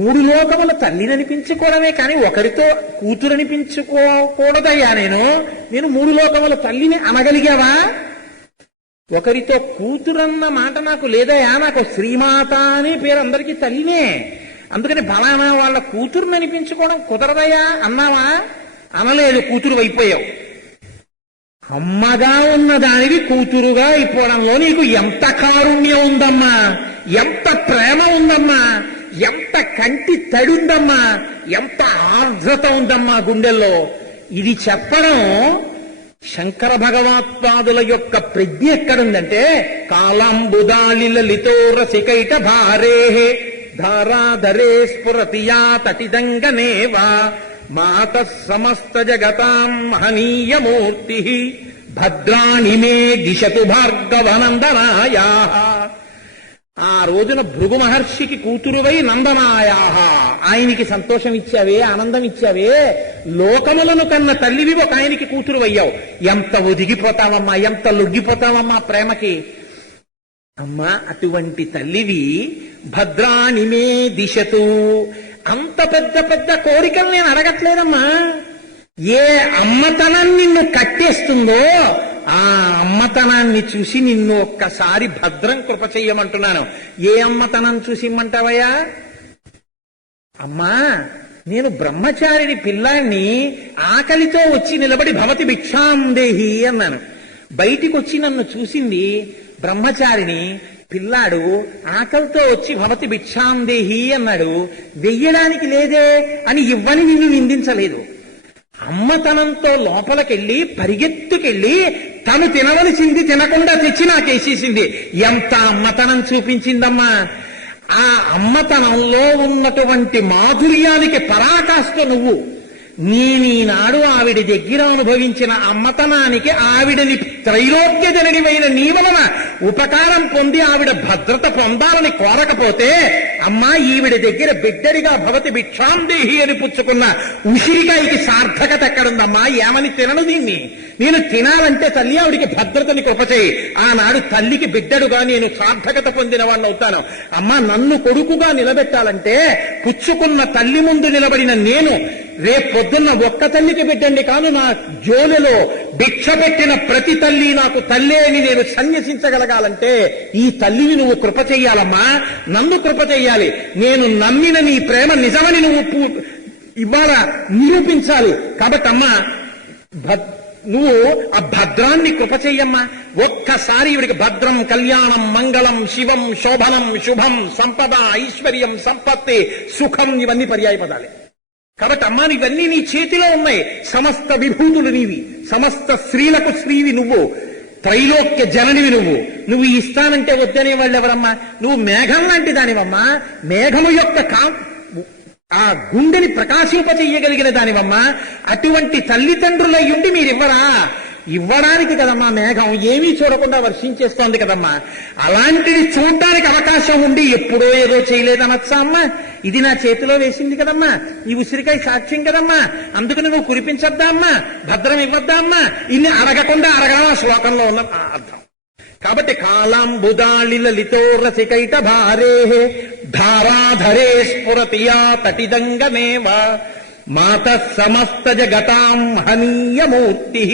3 లోకముల తల్లిని అనిపించుకోవడమే కానీ ఒకరితో కూతురు అనిపించుకోకూడదయ్యా. నేను 3 లోకముల తల్లిని అనగలిగావా? ఒకరితో కూతురన్న మాట నాకు లేదయా, నాకు శ్రీమాత అనే పేరు అందరికీ తల్లినే, అందుకని బలానా వాళ్ళ కూతురుని అనిపించుకోవడం కుదరదయా అన్నావా? అనలేదు, కూతురు అయిపోయావు. అమ్మగా ఉన్న దానివి కూతురుగా అయిపోవడంలో నీకు ఎంత కారుణ్యం ఉందమ్మా, ఎంత ప్రేమ ఉందమ్మా, ఎంత కంటి తడి ఉందమ్మా, ఎంత ఆర్ద్రత ఉందమ్మా గుండెల్లో. ఇది చెప్పడం శంకర భగవత్పాదుల యొక్క ప్రజ్ఞ ఎక్కడుందంటే, కాళంబుదాళి లలితో రసికైట భారే ధారాధరే స్ఫురతియా తటిదంగనేవా మాత సమస్త జగతాం మహనీయమూర్తి భద్రాణి మే దిశతు భార్గవనందనాయా. ఆ రోజున భృగు మహర్షికి కూతురువై నందనాయా, ఆయనకి సంతోషం ఇచ్చావే, ఆనందం ఇచ్చావే, లోకములను కన్న తల్లివి ఒక ఆయనకి కూతురు అయ్యావు. ఎంత ఒదిగిపోతావమ్మా, ఎంత లొగ్గిపోతావమ్మా ప్రేమకి. అమ్మా అటువంటి తల్లివి భద్రాణి మే దిశతు. అంత పెద్ద పెద్ద కోరికలు నేను అడగట్లేదమ్మా. ఏ అమ్మతనం నిన్ను కట్టేస్తుందో ఆ అమ్మతనాన్ని చూసి నిన్ను ఒక్కసారి భద్రం కృప చెయ్యమంటున్నాను. ఏ అమ్మతనం చూసి ఇమ్మంటావయ్యా? అమ్మా నేను బ్రహ్మచారిని పిల్లాన్ని, ఆకలితో వచ్చి నిలబడి భవతి భిక్షాం దేహి అన్నాను. బయటికి వచ్చి నన్ను చూసింది బ్రహ్మచారిని, పిల్లాడు ఆకలితో వచ్చి భవతి భిక్షాం దేహి అన్నాడు. వెయ్యడానికి లేదే అని ఇవ్వని నిన్ను నిందించలేదు. అమ్మతనంతో లోపలికెళ్ళి పరిగెత్తుకెళ్ళి తను తినవలసింది తినకుండా తెచ్చి నాకేసేసింది. ఎంత అమ్మతనం చూపించిందమ్మా. ఆ అమ్మతనంలో ఉన్నటువంటి మాధుర్యానికి పరాకాష్ఠ నువ్వు. నీనాడు ఆవిడ దగ్గర అనుభవించిన అమ్మతనానికి ఆవిడని త్రైలోక్య జననివైన నీ వలన ఉపకారం పొంది ఆవిడ భద్రత పొందాలని కోరకపోతే, అమ్మా ఈవిడ దగ్గర బిడ్డడిగా భవతి భిక్షాందేహి అని పుచ్చుకున్న ఉసిరికాయకి సార్థకత ఎక్కడుందమ్మా? ఏమని తినను దీన్ని? నేను తినాలంటే తల్లి ఆవిడికి భద్రతని కృపచేయి. ఆనాడు తల్లికి బిడ్డడుగా నేను సార్థకత పొందిన వాడిని అవుతాను. అమ్మా నన్ను కొడుకుగా నిలబెట్టాలంటే పుచ్చుకున్న తల్లి ముందు నిలబడిన నేను రేపొద్దున్న ఒక్క తల్లికి బిడ్డండి కాను, నా జోలిలో భిక్ష పెట్టిన ప్రతి తల్లి నాకు తల్లే అని నేను సన్యసించగలగాలంటే ఈ తల్లిని నువ్వు కృప చెయ్యాలమ్మా, నన్ను కృప చెయ్యాలి. నేను నమ్మిన నీ ప్రేమ నిజమని నువ్వు ఇవాళ నిరూపించాలి. కాబట్టి అమ్మా నువ్వు ఆ భద్రాన్ని కృప చెయ్యమ్మా. ఒక్కసారి ఇవిడికి భద్రం కళ్యాణం మంగళం శివం శోభనం శుభం సంపద ఐశ్వర్యం సంపత్తి సుఖం ఇవన్నీ పర్యాయ పదాలే. కాబట్టి అమ్మా ఇవన్నీ నీ చేతిలో ఉన్నాయి. సమస్త విభూతులు నీవి, సమస్త స్త్రీలకు స్త్రీవి నువ్వు, త్రైలోక్య జననివి నువ్వు ఇస్తానంటే వద్దనే వాళ్ళు ఎవరమ్మా? నువ్వు మేఘం లాంటి దానివమ్మా, మేఘము యొక్క ఆ గుండెని ప్రకాశింపచేయగలిగిన దానివమ్మా. అటువంటి తల్లిదండ్రులయ్యుండి మీరివ్వరా? ఇవ్వడానికి కదమ్మా మేఘం ఏమీ చూడకుండా వర్షించేస్తోంది కదమ్మా. అలాంటిది చూడడానికి అవకాశం ఉండి ఎప్పుడో ఏదో చేయలేదనొచ్చా అమ్మా? ఇది నా చేతిలో వేసింది కదమ్మా, ఈ ఉసిరికాయ సాక్ష్యం కదమ్మా, అందుకని నువ్వు కురిపించద్దా అమ్మా, భద్రం ఇవ్వద్దా అమ్మా? ఇన్ని అడగకుండా అడగడం ఆ శ్లోకంలో ఉన్న అర్థం. కాబట్టి కాళాంబుదాళి లలితో రసికైట భారే ధారాధరే స్ఫురతియా తటిదంగమేవ మాత సమస్త జగతాం మహనీయమూర్తి.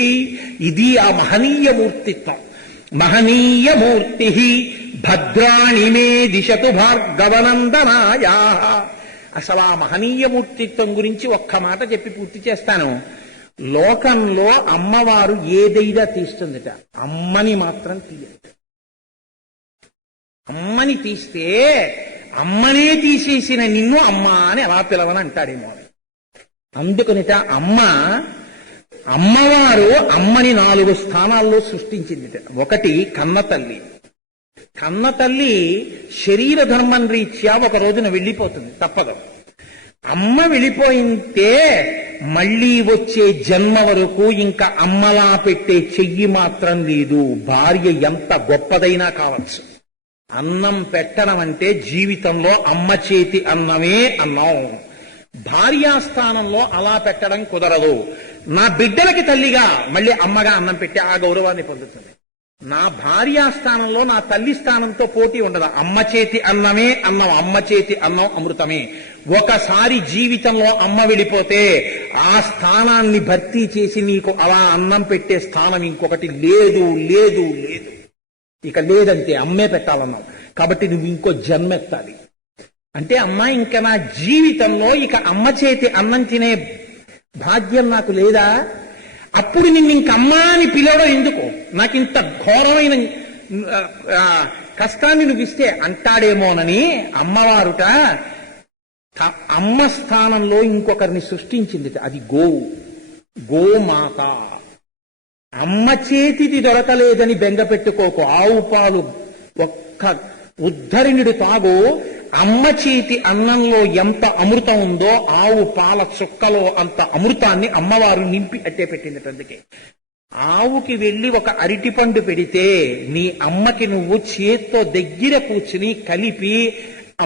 ఇది ఆ మహనీయమూర్తిత్వం. మహనీయమూర్తి భద్రాణి మే దిశతు భార్గవనందనాయా. అసలు ఆ మహనీయమూర్తిత్వం గురించి ఒక్క మాట చెప్పి పూర్తి చేస్తాను. లోకంలో అమ్మవారు ఏదైనా తీస్తుందట, అమ్మని మాత్రం తీయదు. అమ్మని తీస్తే అమ్మనే తీసేసిన నిన్ను అమ్మ అని ఎలా పిలవని అంటాడేమో. అందుకనిట అమ్మవారు అమ్మని 4 స్థానాల్లో సృష్టించింది. ఒకటి కన్న తల్లి. కన్న తల్లి శరీర ధర్మం రీత్యా ఒక రోజున వెళ్ళిపోతుంది, తప్పదు. అమ్మ వెళ్ళిపోయింటే మళ్ళీ వచ్చే జన్మ వరకు ఇంకా అమ్మలా పెట్టే చెయ్యి మాత్రం లేదు. భార్య ఎంత గొప్పదైనా కావచ్చు, అన్నం పెట్టడం అంటే జీవితంలో అమ్మ చేతి అన్నమే అన్నం. భార్యాస్థానంలో అలా పెట్టడం కుదరదు. నా బిడ్డలకి తల్లిగా మళ్ళీ అమ్మగా అన్నం పెట్టి ఆ గౌరవాన్ని పొందుతుంది. నా భార్యాస్థానంలో నా తల్లి స్థానంతో పోటీ ఉండదు. అమ్మ చేతి అన్నమే అన్నం, అమ్మ చేతి అన్నం అమృతమే. ఒకసారి జీవితంలో అమ్మ వెళ్ళిపోతే ఆ స్థానాన్ని భర్తీ చేసి నీకు అలా అన్నం పెట్టే స్థానం ఇంకొకటి లేదు లేదు లేదు. ఇక లేదంటే అమ్మే పెట్టాలన్నావు కాబట్టి నువ్వు ఇంకో జన్మెత్తాలి. అంటే అమ్మ ఇంకా నా జీవితంలో ఇక అమ్మ చేతి అన్నం తినే భాగ్యం నాకు లేదా? అప్పుడు నిన్ను ఇంక అమ్మా అని పిలవడం ఎందుకు? నాకు ఇంత ఘోరమైన కష్టాన్ని నువ్వు ఇస్తే అంటాడేమోనని అమ్మవారుట అమ్మ స్థానంలో ఇంకొకరిని సృష్టించింది. అది గోమాత. అమ్మ చేతిది దొరకలేదని బెంగ పెట్టుకోకు. ఆవు పాలు ఒక్క ఉద్ధరిణుడు తాగు. అమ్మ చేతి అన్నంలో ఎంత అమృతం ఉందో ఆవు పాల చుక్కలో అంత అమృతాన్ని అమ్మవారు నింపి అట్టే పెట్టింది. అందుకే ఆవుకి వెళ్ళి ఒక అరటిపండు పెడితే నీ అమ్మకి నువ్వు చేత్తో దగ్గర కూర్చుని కలిపి,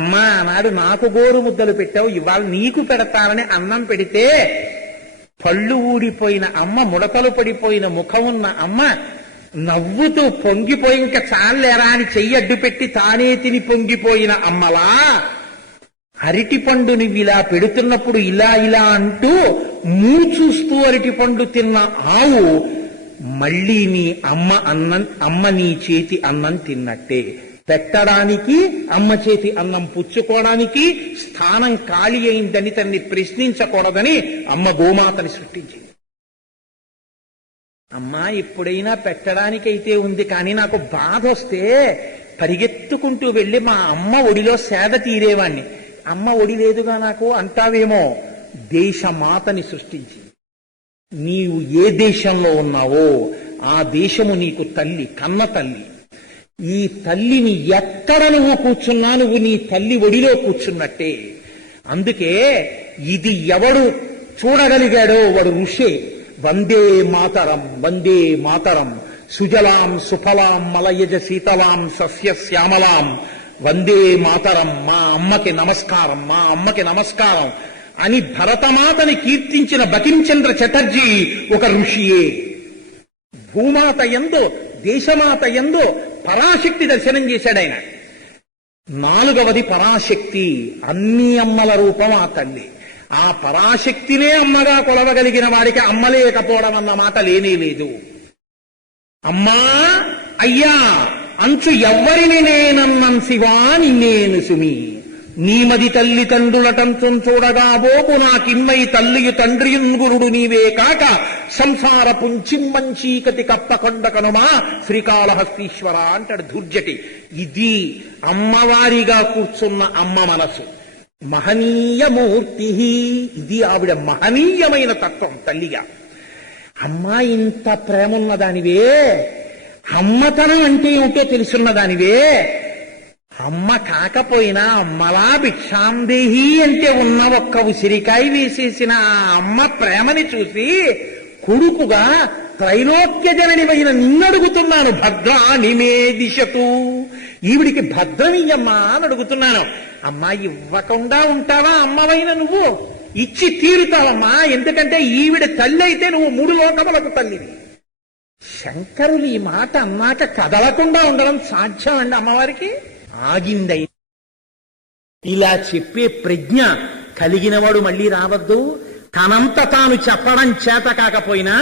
అమ్మా నాడు నాకు గోరు ముద్దలు పెట్టావు, ఇవాళ నీకు పెడతానని అన్నం పెడితే పళ్ళు ఊడిపోయిన అమ్మ, ముడతలు పడిపోయిన ముఖం ఉన్న అమ్మ నవ్వుతూ పొంగిపోయి ఇంకా చాలేరా అని చెయ్యి అడ్డు పెట్టి తానే తిని పొంగిపోయిన అమ్మలా అరటిపండు నువ్వు ఇలా పెడుతున్నప్పుడు ఇలా ఇలా అంటూ చూస్తూ అరటిపండు తిన్న ఆవు మళ్ళీ నీ అమ్మ నీ చేతి అన్నం తిన్నట్టే. పెట్టడానికి అమ్మ చేతి అన్నం పుచ్చుకోవడానికి స్థానం ఖాళీ అయిందని తన్ని ప్రశ్నించకూడదని అమ్మ గోమాతని సృష్టించింది. అమ్మా ఎప్పుడైనా పెట్టడానికైతే ఉంది, కానీ నాకు బాధ వస్తే పరిగెత్తుకుంటూ వెళ్ళి మా అమ్మ ఒడిలో సేద తీరేవాణ్ణి. అమ్మ ఒడి లేదుగా నాకు అంటావేమో. దేశమాతని సృష్టించి నీవు ఏ దేశంలో ఉన్నావో ఆ దేశము నీకు తల్లి, కన్న తల్లి. ఈ తల్లిని ఎక్కడ నువ్వు కూర్చున్నా నువ్వు నీ తల్లి ఒడిలో కూర్చున్నట్టే. అందుకే ఇది ఎవడు చూడగలిగాడో వాడు ఋషే. వందే మాతరం, వందే మాతరం, సుజలాం సుఫలాం మలయజ శీతలాం సస్య శ్యామలాం, వందే మాతరం, మా అమ్మకి నమస్కారం, మా అమ్మకి నమస్కారం అని భరతమాతని కీర్తించిన బకించంద్ర చటర్జీ ఒక ఋషియే. భూమాత యందు, దేశమాత యందు పరాశక్తి దర్శనం చేశాడు ఆయన. 4వది పరాశక్తి. అన్ని అమ్మల రూపం ఆ తల్లి. ఆ పరాశక్తినే అమ్మగా కొలవగలిగిన వాడికి అమ్మ లేకపోవడం అన్న మాట లేనే లేదు. అమ్మా అయ్యా అంచు ఎవ్వరిని నేనన్నం శివా నిన్నేను సుమి, నీమది తల్లి తండ్రులటంచం చూడగాబోకు నాకిమ్మై తల్లియు తండ్రియున్ గురుడు నీవే కాక సంసార పుంచిమ్మచీకటి కప్పకొండ కనుమా శ్రీకాళహస్తీశ్వర అంటాడు ధూర్జటి. ఇది అమ్మవారిగా కూర్చున్న అమ్మ మనసు. మహనీయమూర్తి. ఇది ఆవిడ మహనీయమైన తత్వం తల్లిగా. అమ్మా ఇంత ప్రేమ ఉన్నదానివే, అమ్మతనం అంటే ఏమిటో తెలుసున్నదానివే, అమ్మ కాకపోయినా అమ్మలా భిక్షాందేహి అంటే ఉన్న ఒక్క ఉసిరికాయ వేసేసిన ఆ అమ్మ ప్రేమని చూసి కొడుకుగా త్రైలోక్య జననివైన నిన్నడుగుతున్నాను, భద్రాని మే దిశతు, ఈవిడికి భద్రనీయమ్మా అని అడుగుతున్నాను. అమ్మా ఇవ్వకుండా ఉంటావా అమ్మవైన నువ్వు? ఇచ్చి తీరుతావమ్మా, ఎందుకంటే ఈవిడ తల్లి అయితే నువ్వు 3 లోకములకు తల్లివి. శంకరులు ఈ మాట అన్నాక కదలకుండా ఉండడం సాధ్యం అండి అమ్మవారికి? ఆగిందై. ఇలా చెప్పే ప్రజ్ఞ కలిగినవాడు మళ్ళీ రావద్దు. తనంత తాను చెప్పడం చేత కాకపోయినా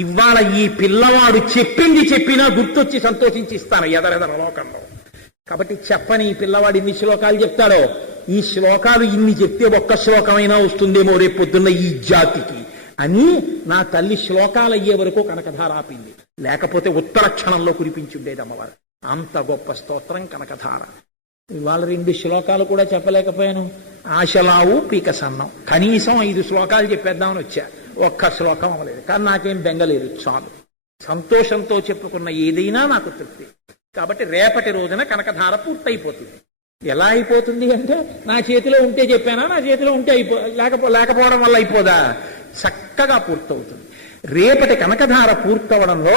ఇవాళ ఈ పిల్లవాడు చెప్పింది చెప్పినా గుర్తొచ్చి సంతోషించి ఇస్తాను ఎదరెదర లోకంలో. కాబట్టి చెప్పని ఈ పిల్లవాడు ఇన్ని శ్లోకాలు చెప్తాడో, ఈ శ్లోకాలు ఇన్ని చెప్తే ఒక్క శ్లోకమైనా వస్తుందేమో రేపు పొద్దున్న ఈ జాతికి అని నా తల్లి శ్లోకాలు అయ్యే వరకు కనకధార ఆపింది. లేకపోతే ఉత్తర క్షణంలో కురిపించుండేది అమ్మవారు. అంత గొప్ప స్తోత్రం కనకధార. ఇవాళ 2 శ్లోకాలు కూడా చెప్పలేకపోయాను. ఆశలావు పీక సన్నం, కనీసం 5 శ్లోకాలు చెప్పేద్దామని వచ్చా, ఒక్క శ్లోకం అవ్వలేదు. కానీ నాకేం బెంగలేదు, చాలు. సంతోషంతో చెప్పుకున్న ఏదైనా నాకు తృప్తి. కాబట్టి రేపటి రోజున కనకధార పూర్తయిపోతుంది. ఎలా అయిపోతుంది అంటే, నా చేతిలో ఉంటే చెప్పానా, నా చేతిలో ఉంటే లేకపోవడం వల్ల అయిపోదా? చక్కగా పూర్తవుతుంది. రేపటి కనకధార పూర్తవడంలో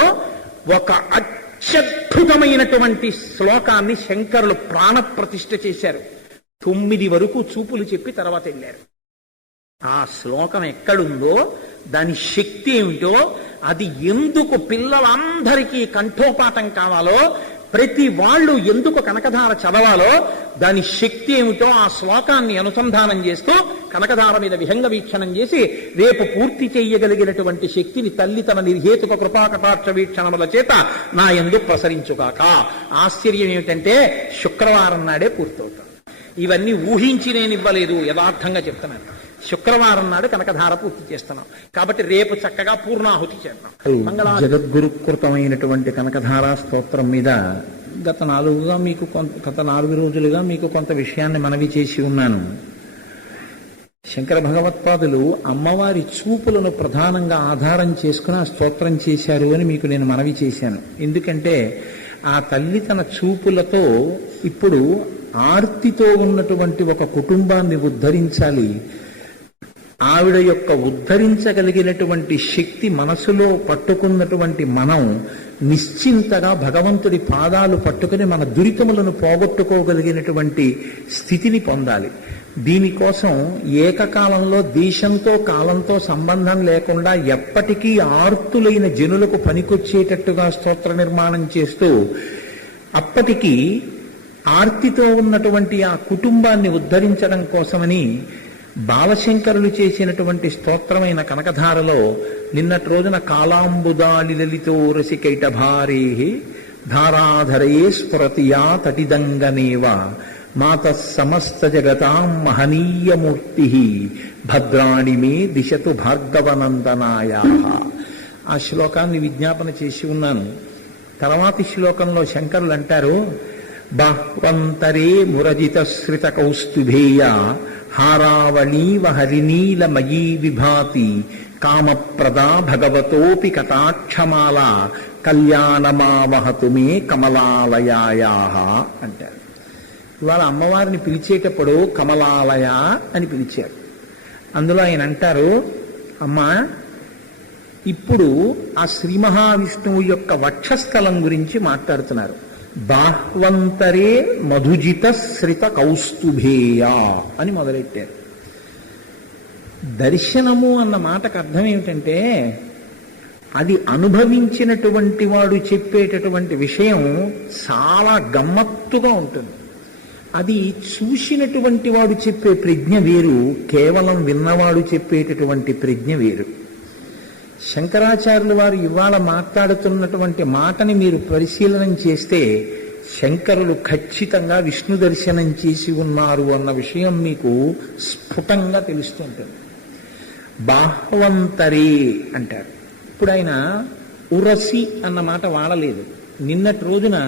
ఒక అత్యద్భుతమైనటువంటి శ్లోకాన్ని శంకరులు ప్రాణప్రతిష్ఠ చేశారు. 9 వరకు చూపులు చెప్పి తర్వాత వెళ్ళారు. ఆ శ్లోకం ఎక్కడుందో, దాని శక్తి ఏమిటో, అది ఎందుకు పిల్లలందరికీ కంఠోపాఠం కావాలో, ప్రతి వాళ్ళు ఎందుకు కనకధార చదవాలో, దాని శక్తి ఏమిటో ఆ శ్లోకాన్ని అనుసంధానం చేస్తూ కనకధార మీద విహంగ వీక్షణం చేసి రేపు పూర్తి చేయగలిగినటువంటి శక్తిని తల్లి తన నిర్హేతుక కృపాకటాక్ష వీక్షణముల చేత నా యందు ప్రసరించుగాక. ఆశ్చర్యం ఏమిటంటే శుక్రవారం నాడే పూర్తవుతాం. ఇవన్నీ ఊహించి నేను ఇవ్వలేదు, యథార్థంగా చెప్తున్నాను. శుక్రవారం నాడు కనకధార పూర్తి చేస్తున్నాం. కాబట్టి రేపు చక్కగా పూర్ణాహుతి చేద్దాం. జగద్గురుకృతమైనటువంటి కనకధారా స్తోత్రం మీద గత 4 రోజులుగా మీకు కొంత విషయాన్ని మనవి చేసి ఉన్నాను. శంకర భగవత్పాదులు అమ్మవారి చూపులను ప్రధానంగా ఆధారం చేసుకుని ఆ స్తోత్రం చేశారు అని మీకు నేను మనవి చేశాను. ఎందుకంటే ఆ తల్లి తన చూపులతో ఇప్పుడు ఆర్తితో ఉన్నటువంటి ఒక కుటుంబాన్ని ఉద్ధరించాలి. ఆవిడ యొక్క ఉద్ధరించగలిగినటువంటి శక్తి మనసులో పట్టుకున్నటువంటి మనం నిశ్చింతగా భగవంతుడి పాదాలు పట్టుకుని మన దురితములను పోగొట్టుకోగలిగినటువంటి స్థితిని పొందాలి. దీనికోసం ఏకకాలంలో దేశంతో కాలంతో సంబంధం లేకుండా ఎప్పటికీ ఆర్తులైన జనులకు పనికొచ్చేటట్టుగా స్తోత్ర నిర్మాణం చేస్తూ అప్పటికీ ఆర్తితో ఉన్నటువంటి ఆ కుటుంబాన్ని ఉద్ధరించడం కోసమని బాలశంకరులు చేసినటువంటి స్తోత్రమైన కనకధారలో నిన్నటి రోజున కాలాంబుదాళి లలితో రసికైటభారే ధారాధరే స్ఫురతియా తటిదంగనేవ మాత సమస్త జగతాం మహనీయమూర్తి భద్రాణి మే దిశతు భార్గవనందనాయా. ఆ శ్లోకాన్ని విజ్ఞాపన చేసి ఉన్నాను. తర్వాతి శ్లోకంలో శంకరులు అంటారు, బాహ్వంతరే మురజిత శ్రిత కౌస్తుభేయ హారావళీవ హరినీలమయీ విభాతి కామప్రదా భగవతోపి కటాక్షమాల కళ్యాణమావహతు మే కమలాలయాయా అంటారు. ఇవాళ అమ్మవారిని పిలిచేటప్పుడు కమలాలయ అని పిలిచారు. అందులో ఆయన అంటారు, అమ్మా ఇప్పుడు ఆ శ్రీ మహావిష్ణువు యొక్క వక్షస్థలం గురించి మాట్లాడుతున్నారు. బాహ్వంతరే మధుజిత శ్రిత కౌస్తుభేయ అని మొదలెట్టారు. దర్శనము అన్న మాటకు అర్థం ఏమిటంటే అది అనుభవించినటువంటి వాడు చెప్పేటటువంటి విషయం చాలా గమ్మత్తుగా ఉంటుంది. అది చూసినటువంటి వాడు చెప్పే ప్రజ్ఞ వేరు, కేవలం విన్నవాడు చెప్పేటటువంటి ప్రజ్ఞ వేరు. శంకరాచార్యులు వారు ఇవాళ మాట్లాడుతున్నటువంటి మాటని మీరు పరిశీలనం చేస్తే శంకరులు ఖచ్చితంగా విష్ణు దర్శనం చేసి ఉన్నారు అన్న విషయం మీకు స్ఫుటంగా తెలుస్తుంటుంది. బాహ్వంతరే అంటారు. ఇప్పుడు ఆయన ఉరసి అన్న మాట వాడలేదు. నిన్నటి రోజున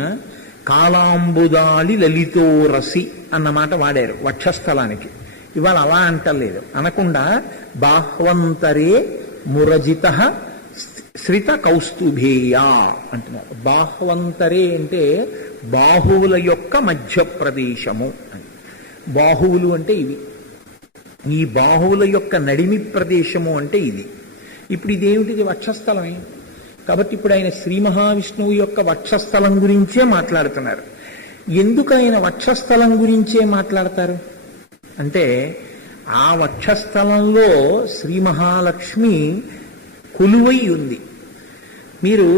కాలాంబుదాళి లలితో రసి అన్న మాట వాడారు వక్షస్థలానికి. ఇవాళ అలా అంటలేదు, అనకుండా బాహ్వంతరే మురజిత శ్రిత కౌస్తుభేయ అంటున్నారు. బాహ్వంతరే అంటే బాహువుల యొక్క మధ్య ప్రదేశము అని. బాహువులు అంటే ఇవి, ఈ బాహువుల యొక్క నడిమి ప్రదేశము అంటే ఇది. ఇప్పుడు ఇదేమిటిది? వక్షస్థలమే. కాబట్టి ఇప్పుడు ఆయన శ్రీ మహావిష్ణువు యొక్క వక్షస్థలం గురించే మాట్లాడుతున్నారు. ఎందుకు ఆయన వక్షస్థలం గురించే మాట్లాడతారు అంటే, ఆ వక్షస్థలంలో శ్రీ మహాలక్ష్మి కొలువై ఉంది. మీరు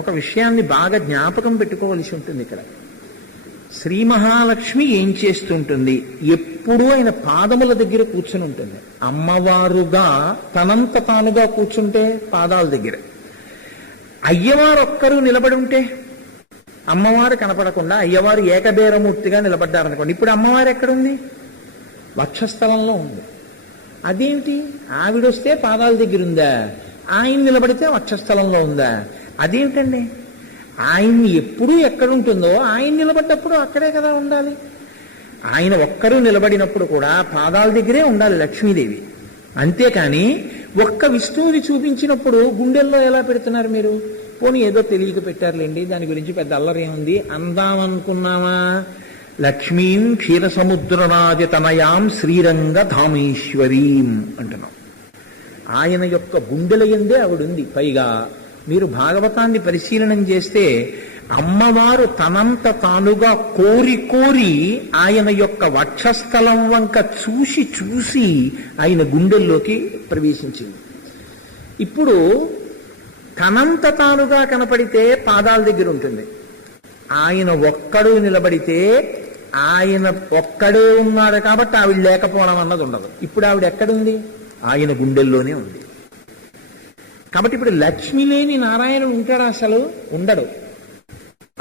ఒక విషయాన్ని బాగా జ్ఞాపకం పెట్టుకోవలసి ఉంటుంది. ఇక్కడ శ్రీ మహాలక్ష్మి ఏం చేస్తుంటుంది? ఎప్పుడూ ఆయన పాదముల దగ్గర కూర్చుని ఉంటుంది. అమ్మవారుగా తనంత తానుగా కూర్చుంటే పాదాల దగ్గర, అయ్యవారు ఒక్కరూ నిలబడి ఉంటే, అమ్మవారు కనపడకుండా అయ్యవారు ఏకబేరమూర్తిగా నిలబడ్డారనుకోండి, ఇప్పుడు అమ్మవారు ఎక్కడుంది? వక్షస్థలంలో ఉంది. అదేమిటి? ఆవిడొస్తే పాదాల దగ్గర ఉందా, ఆయన నిలబడితే వక్షస్థలంలో ఉందా? అదేమిటండి? ఆయన్ని ఎప్పుడూ ఎక్కడుంటుందో ఆయన నిలబడ్డప్పుడు అక్కడే కదా ఉండాలి. ఆయన ఒక్కరూ నిలబడినప్పుడు కూడా పాదాల దగ్గరే ఉండాలి లక్ష్మీదేవి. అంతేకాని ఒక్క విష్ణువుని చూపించినప్పుడు గుండెల్లో ఎలా పెడుతున్నారు మీరు? పోనీ ఏదో తెలియక పెట్టారులేండి, దాని గురించి పెద్ద అల్లరి ఏముంది, అందామనుకున్నామా? లక్ష్మీం క్షీరసముద్రరాజ తనయాం శ్రీరంగ ధామేశ్వరీం అంటున్నాం. ఆయన యొక్క గుండెల యందే ఆవిడుంది. పైగా మీరు భాగవతాన్ని పరిశీలనం చేస్తే అమ్మవారు తనంత తానుగా కోరి కోరి ఆయన యొక్క వక్షస్థలం వంక చూసి చూసి ఆయన గుండెల్లోకి ప్రవేశించింది. ఇప్పుడు తనంత తానుగా కనపడితే పాదాల దగ్గర ఉంటుంది, ఆయన ఒక్కడు నిలబడితే ఆయన ఒక్కడే ఉన్నాడు కాబట్టి ఆవిడ లేకపోవడం అన్నది ఉండదు. ఇప్పుడు ఆవిడ ఎక్కడుంది? ఆయన గుండెల్లోనే ఉంది. కాబట్టి ఇప్పుడు లక్ష్మి లేని నారాయణుడు ఉంటాడా? అసలు ఉండడు.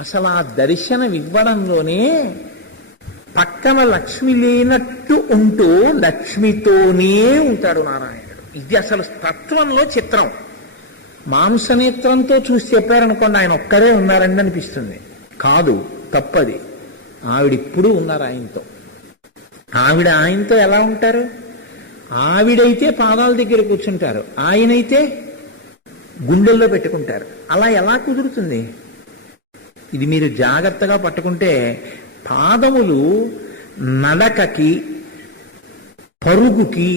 అసలు ఆ దర్శనం ఇవ్వడంలోనే పక్కన లక్ష్మి లేనట్టు ఉంటూ లక్ష్మితోనే ఉంటాడు నారాయణుడు. ఇది అసలు తత్వంలో చిత్రం. మాంసనేత్రంతో చూసి చెప్పారనుకోండి ఆయన ఒక్కరే ఉన్నారండి అనిపిస్తుంది. కాదు, తప్పది. ఆవిడిప్పుడు ఉన్నారు ఆయనతో. ఆవిడ ఆయనతో ఎలా ఉంటారు? ఆవిడైతే పాదాల దగ్గర కూర్చుంటారు, ఆయనైతే గుండెల్లో పెట్టుకుంటారు. అలా ఎలా కుదురుతుంది? ఇది మీరు జాగ్రత్తగా పట్టుకుంటే పాదములు నడకకి, పరుగుకి,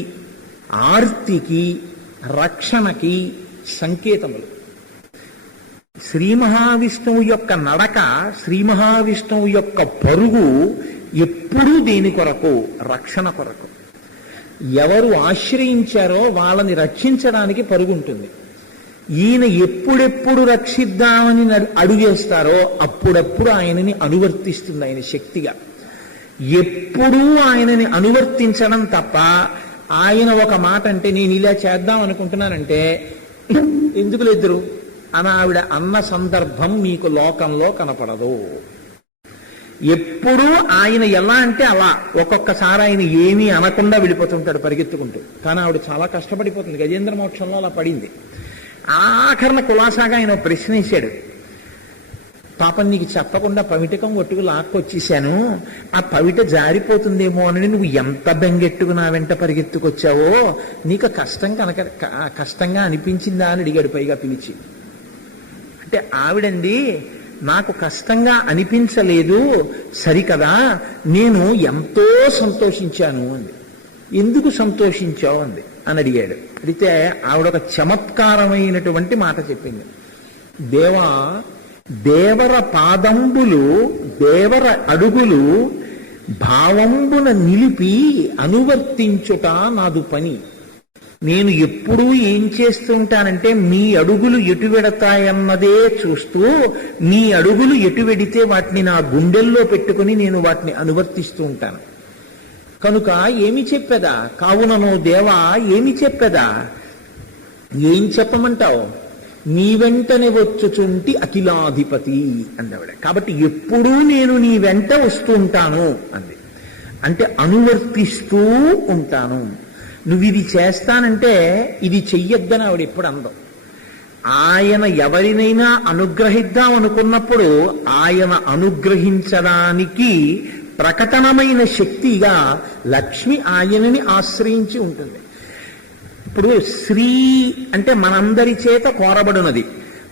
ఆర్తికి, రక్షణకి సంకేతములు. శ్రీ మహావిష్ణువు యొక్క నడక, శ్రీ మహావిష్ణువు యొక్క పరుగు ఎప్పుడూ దేని కొరకు? రక్షణ కొరకు. ఎవరు ఆశ్రయించారో వాళ్ళని రక్షించడానికి పరుగుంటుంది. ఈయన ఎప్పుడెప్పుడు రక్షిద్దామని అడుగేస్తారో అప్పుడప్పుడు ఆయనని అనువర్తిస్తుంది ఆయన శక్తిగా. ఎప్పుడూ ఆయనని అనువర్తించడం తప్ప ఆయన ఒక మాట అంటే నేను ఇలా చేద్దాం అనుకుంటున్నానంటే ఎందుకు లేదురు అని ఆవిడ అన్న సందర్భం మీకు లోకంలో కనపడదు. ఎప్పుడూ ఆయన ఎలా అంటే అలా. ఒక్కొక్కసారి ఆయన ఏమీ అనకుండా వెళ్ళిపోతుంటాడు పరిగెత్తుకుంటూ. కానీ ఆవిడ చాలా కష్టపడిపోతుంది. గజేంద్ర మోక్షంలో అలా పడింది. ఆఖరణ కులాసాగా ఆయన ప్రశ్న వేశాడు. పాపం నీకు చెప్పకుండా పవిటకం ఒట్టుకు లాక్కొచ్చేసాను, ఆ పవిట జారిపోతుందేమో అని నువ్వు ఎంత బెంగెట్టుకు నా వెంట పరిగెత్తుకొచ్చావో నీకు కష్టంగా అనిపించిందా అని అడిగాడు పైగా పిలిచి. అంటే ఆవిడండి నాకు కష్టంగా అనిపించలేదు సరికదా, నేను ఎంతో సంతోషించాను అంది. ఎందుకు సంతోషించావు అంది అని అడిగాడు. అడిగితే ఆవిడ ఒక చమత్కారమైనటువంటి మాట చెప్పింది. దేవర పాదంబులు, దేవర అడుగులు భావంబున నిలిపి అనువర్తించుట నాదు పని. నేను ఎప్పుడూ ఏం చేస్తుంటానంటే మీ అడుగులు ఎటు వెడతాయన్నదే చూస్తూ, మీ అడుగులు ఎటు వెడితే వాటిని నా గుండెల్లో పెట్టుకుని నేను వాటిని అనువర్తిస్తూ ఉంటాను. కనుక ఏమి చెప్పేదా? కావునను దేవా ఏమి చెప్పేదా? ఏం చెప్పమంటావు? నీ వెంటనే వచ్చుచుంటి అఖిలాధిపతి అన్నవాడు. కాబట్టి ఎప్పుడూ నేను నీ వెంట వస్తూ ఉంటాను అంది. అంటే అనువర్తిస్తూ ఉంటాను. నువ్వు ఇది చేస్తానంటే ఇది చెయ్యొద్దని ఆవిడ ఎప్పుడు అందం. ఆయన ఎవరినైనా అనుగ్రహిద్దాం అనుకున్నప్పుడు ఆయన అనుగ్రహించడానికి ప్రకటనమైన శక్తిగా లక్ష్మి ఆయనని ఆశ్రయించి ఉంటుంది. ఇప్పుడు శ్రీ అంటే మనందరి చేత కోరబడినది.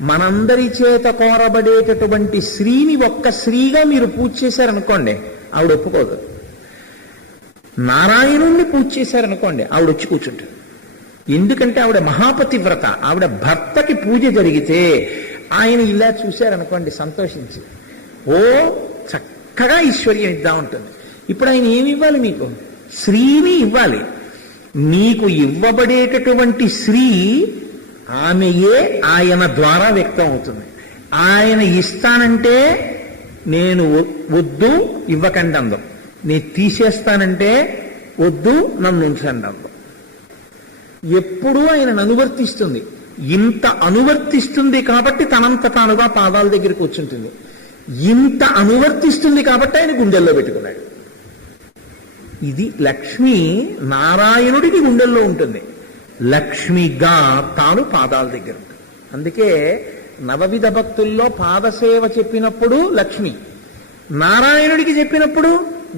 మనందరి చేత కోరబడేటటువంటి శ్రీని ఒక్క శ్రీగా మీరు పూజ చేశారనుకోండి, ఆవిడ ఒప్పుకోదు. నారాయణుణ్ణి పూజ చేశారనుకోండి, ఆవిడ వచ్చి కూర్చుంటారు. ఎందుకంటే ఆవిడ మహాపతివ్రత. ఆవిడ భర్తకి పూజ జరిగితే ఆయన ఇలా చూశారనుకోండి, సంతోషించి ఓ చక్కగా ఐశ్వర్యం ఇద్దా ఉంటుంది. ఇప్పుడు ఆయన ఏమి ఇవ్వాలి? మీకు శ్రీని ఇవ్వాలి. మీకు ఇవ్వబడేటటువంటి శ్రీ ఆమెయే ఆయన ద్వారా వ్యక్తం అవుతుంది. ఆయన ఇస్తానంటే నేను వద్దు ఇవ్వకండి అందం, నేను తీసేస్తానంటే వద్దు నన్ను ఉంచండి అందం. ఎప్పుడూ ఆయన అనువర్తిస్తుంది. ఇంత అనువర్తిస్తుంది కాబట్టి తనంత తానుగా పాదాల దగ్గర కూర్చుంటుంది. ఇంత అనువర్తిస్తుంది కాబట్టి ఆయన గుండెల్లో పెట్టుకున్నాడు. ఇది లక్ష్మి నారాయణుడికి గుండెల్లో ఉంటుంది. లక్ష్మిగా తాను పాదాల దగ్గర ఉంటుంది. అందుకే నవవిధ భక్తుల్లో పాదసేవ చెప్పినప్పుడు లక్ష్మి, నారాయణుడికి చెప్పినప్పుడు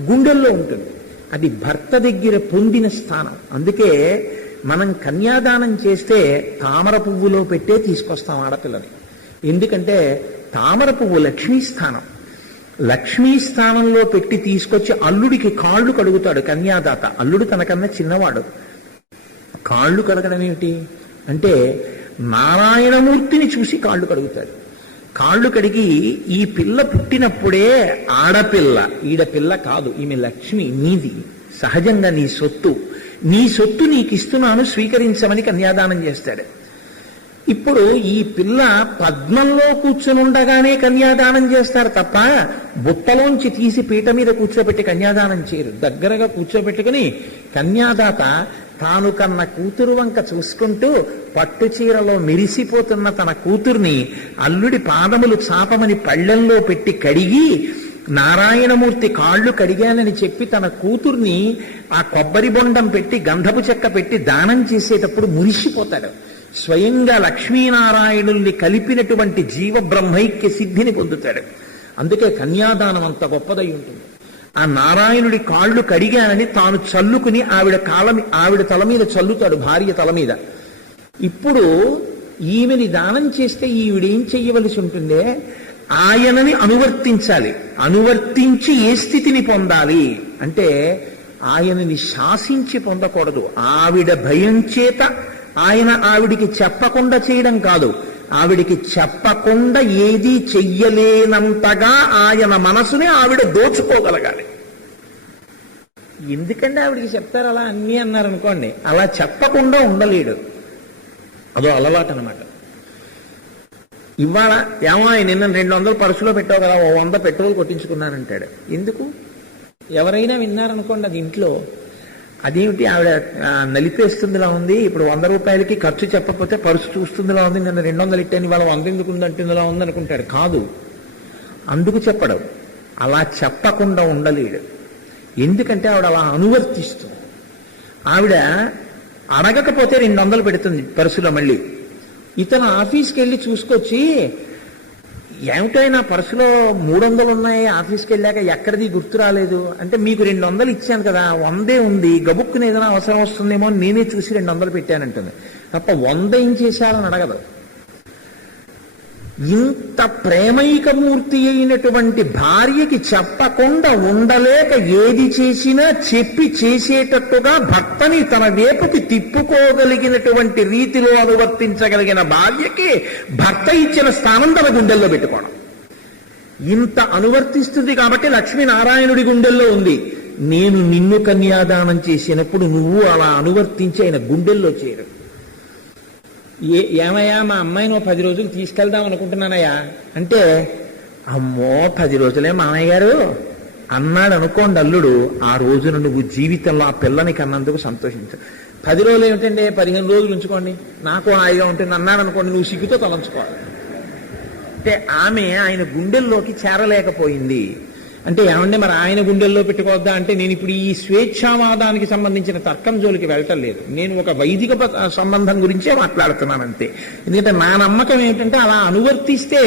గుండెల్లో ఉంటుంది. అది భర్త దగ్గర పొందిన స్థానం. అందుకే మనం కన్యాదానం చేస్తే తామర పువ్వులో పెట్టే తీసుకొస్తాం ఆడపిల్లని. ఎందుకంటే తామర పువ్వు లక్ష్మీ స్థానం. లక్ష్మీ స్థానంలో పెట్టి తీసుకొచ్చి అల్లుడికి కాళ్ళు కడుగుతాడు కన్యాదాత. అల్లుడు తనకన్నా చిన్నవాడు. కాళ్ళు కడగడం ఏమిటి అంటే నారాయణమూర్తిని చూసి కాళ్ళు కడుగుతాడు. కాళ్ళు కడిగి ఈ పిల్ల పుట్టినప్పుడే ఆడపిల్ల, ఈడపిల్ల కాదు, ఈమె లక్ష్మి, నీది, సహజంగా నీ సొత్తు, నీ సొత్తు నీకు ఇస్తున్నాను స్వీకరించమని కన్యాదానం చేస్తాడు. ఇప్పుడు ఈ పిల్ల పద్మంలో కూర్చుని ఉండగానే కన్యాదానం చేస్తారు తప్ప బుట్టలోంచి తీసి పీట మీద కూర్చోబెట్టి కన్యాదానం చేయరు. దగ్గరగా కూర్చోబెట్టుకుని కన్యాదాత తాను కన్న కూతురు వంక చూసుకుంటూ పట్టు చీరలో మెరిసిపోతున్న తన కూతుర్ని అల్లుడి పాదములు చాపమని పళ్ళెంలో పెట్టి కడిగి నారాయణమూర్తి కాళ్ళు కడిగానని చెప్పి తన కూతుర్ని ఆ కొబ్బరి బొండం పెట్టి గంధపు చెక్క పెట్టి దానం చేసేటప్పుడు మురిసిపోతాడు. స్వయంగా లక్ష్మీనారాయణుల్ని కలిపినటువంటి జీవ బ్రహ్మైక్య సిద్ధిని పొందుతాడు. అందుకే కన్యాదానం అంత గొప్పదై ఉంటుంది. ఆ నారాయణుడి కాళ్ళు కడిగానని తాను చల్లుకుని ఆవిడ తల మీద చల్లుతాడు, భార్య తల మీద. ఇప్పుడు ఈమెని దానం చేస్తే ఈవిడేం చెయ్యవలసి ఉంటుందే, ఆయనని అనువర్తించాలి. అనువర్తించి ఏ స్థితిని పొందాలి అంటే ఆయనని శాసించి పొందకూడదు. ఆవిడ భయం చేత ఆయన ఆవిడికి చెప్పకుండా చేయడం కాదు, ఆవిడికి చెప్పకుండా ఏదీ చెయ్యలేనంతగా ఆయన మనసుని ఆవిడ దోచుకోగలగాలి. ఎందుకంటే ఆవిడికి చెప్తారు అలా అన్నీ అన్నారనుకోండి, అలా చెప్పకుండా ఉండలేడు. అదో అలవాటు అనమాట. ఇవాళ ఏమో నిన్న 200 పర్సులో పెట్టావు కదా, 100 పెట్రోల్ కొట్టించుకున్నానంటాడు. ఎందుకు? ఎవరైనా విన్నారనుకోండి అది ఇంట్లో, అదేమిటి ఆవిడ నలిపేస్తుందిలా ఉంది, ఇప్పుడు 100 రూపాయలకి ఖర్చు చెప్పకపోతే పరుసు చూస్తుందిలా ఉంది, నిన్న 200 ఇట్టాను ఇవాళ 100 ఎందుకు ఉందంటుందిలా ఉంది అనుకుంటాడు. కాదు, అందుకు చెప్పడం. అలా చెప్పకుండా ఉండలేడు. ఎందుకంటే ఆవిడ అలా అనువర్తిస్తుంది. ఆవిడ అడగకపోతే 200 పెడుతుంది పరుసులో. మళ్ళీ ఇతను ఆఫీస్కి వెళ్ళి చూసుకొచ్చి ఏమిటైనా పర్సులో 300 ఉన్నాయి, ఆఫీస్కి వెళ్ళాక ఎక్కడిది గుర్తు రాలేదు అంటే, మీకు 200 ఇచ్చాను కదా, 100 ఉంది, గబుక్కుని ఏదైనా అవసరం వస్తుందేమో నేనే చూసి 200 పెట్టానంటుంది తప్ప 100 ఏం చేశారని అడగదు. ఇంత ప్రేమైకమూర్తి అయినటువంటి భార్యకి చెప్పకుండా ఉండలేక ఏది చేసినా చెప్పి చేసేటట్టుగా భర్తని తన వైపుకి తిప్పుకోగలిగినటువంటి రీతిలో అనువర్తించగలిగిన భార్యకి భర్త ఇచ్చిన స్థానం తన గుండెల్లో పెట్టుకోవడం. ఇంత అనువర్తిస్తుంది కాబట్టి లక్ష్మీనారాయణుడి గుండెల్లో ఉంది. నేను నిన్ను కన్యాదానం చేసినప్పుడు నువ్వు అలా అనువర్తించి ఆయన గుండెల్లో చేరు. ఏమయ్యా మా అమ్మాయిని 10 రోజులు తీసుకెళ్దాం అనుకుంటున్నానయ్యా అంటే, అమ్మో 10 రోజులే మామయ్య గారు అన్నాడు అనుకోండి అల్లుడు, ఆ రోజున నువ్వు జీవితంలో ఆ పిల్లని కన్నందుకు సంతోషించు. 10 రోజులు ఏమిటండి, 15 రోజులు ఉంచుకోండి, నాకు హాయిగా ఉంటుంది అన్నాడు అనుకోండి, నువ్వు సిగ్గుతో తలంచుకోవాలి. అంటే ఆమె ఆయన గుండెల్లోకి చేరలేకపోయింది. అంటే ఏమంటే మరి ఆయన గుండెల్లో పెట్టుకోవద్దా అంటే, నేను ఇప్పుడు ఈ స్వేచ్ఛావాదానికి సంబంధించిన తర్కం జోలికి వెళ్ళటం లేదు, నేను ఒక వైదిక సంబంధం గురించే మాట్లాడుతున్నాను అంతే. ఎందుకంటే నా నమ్మకం ఏంటంటే అలా అనువర్తిస్తే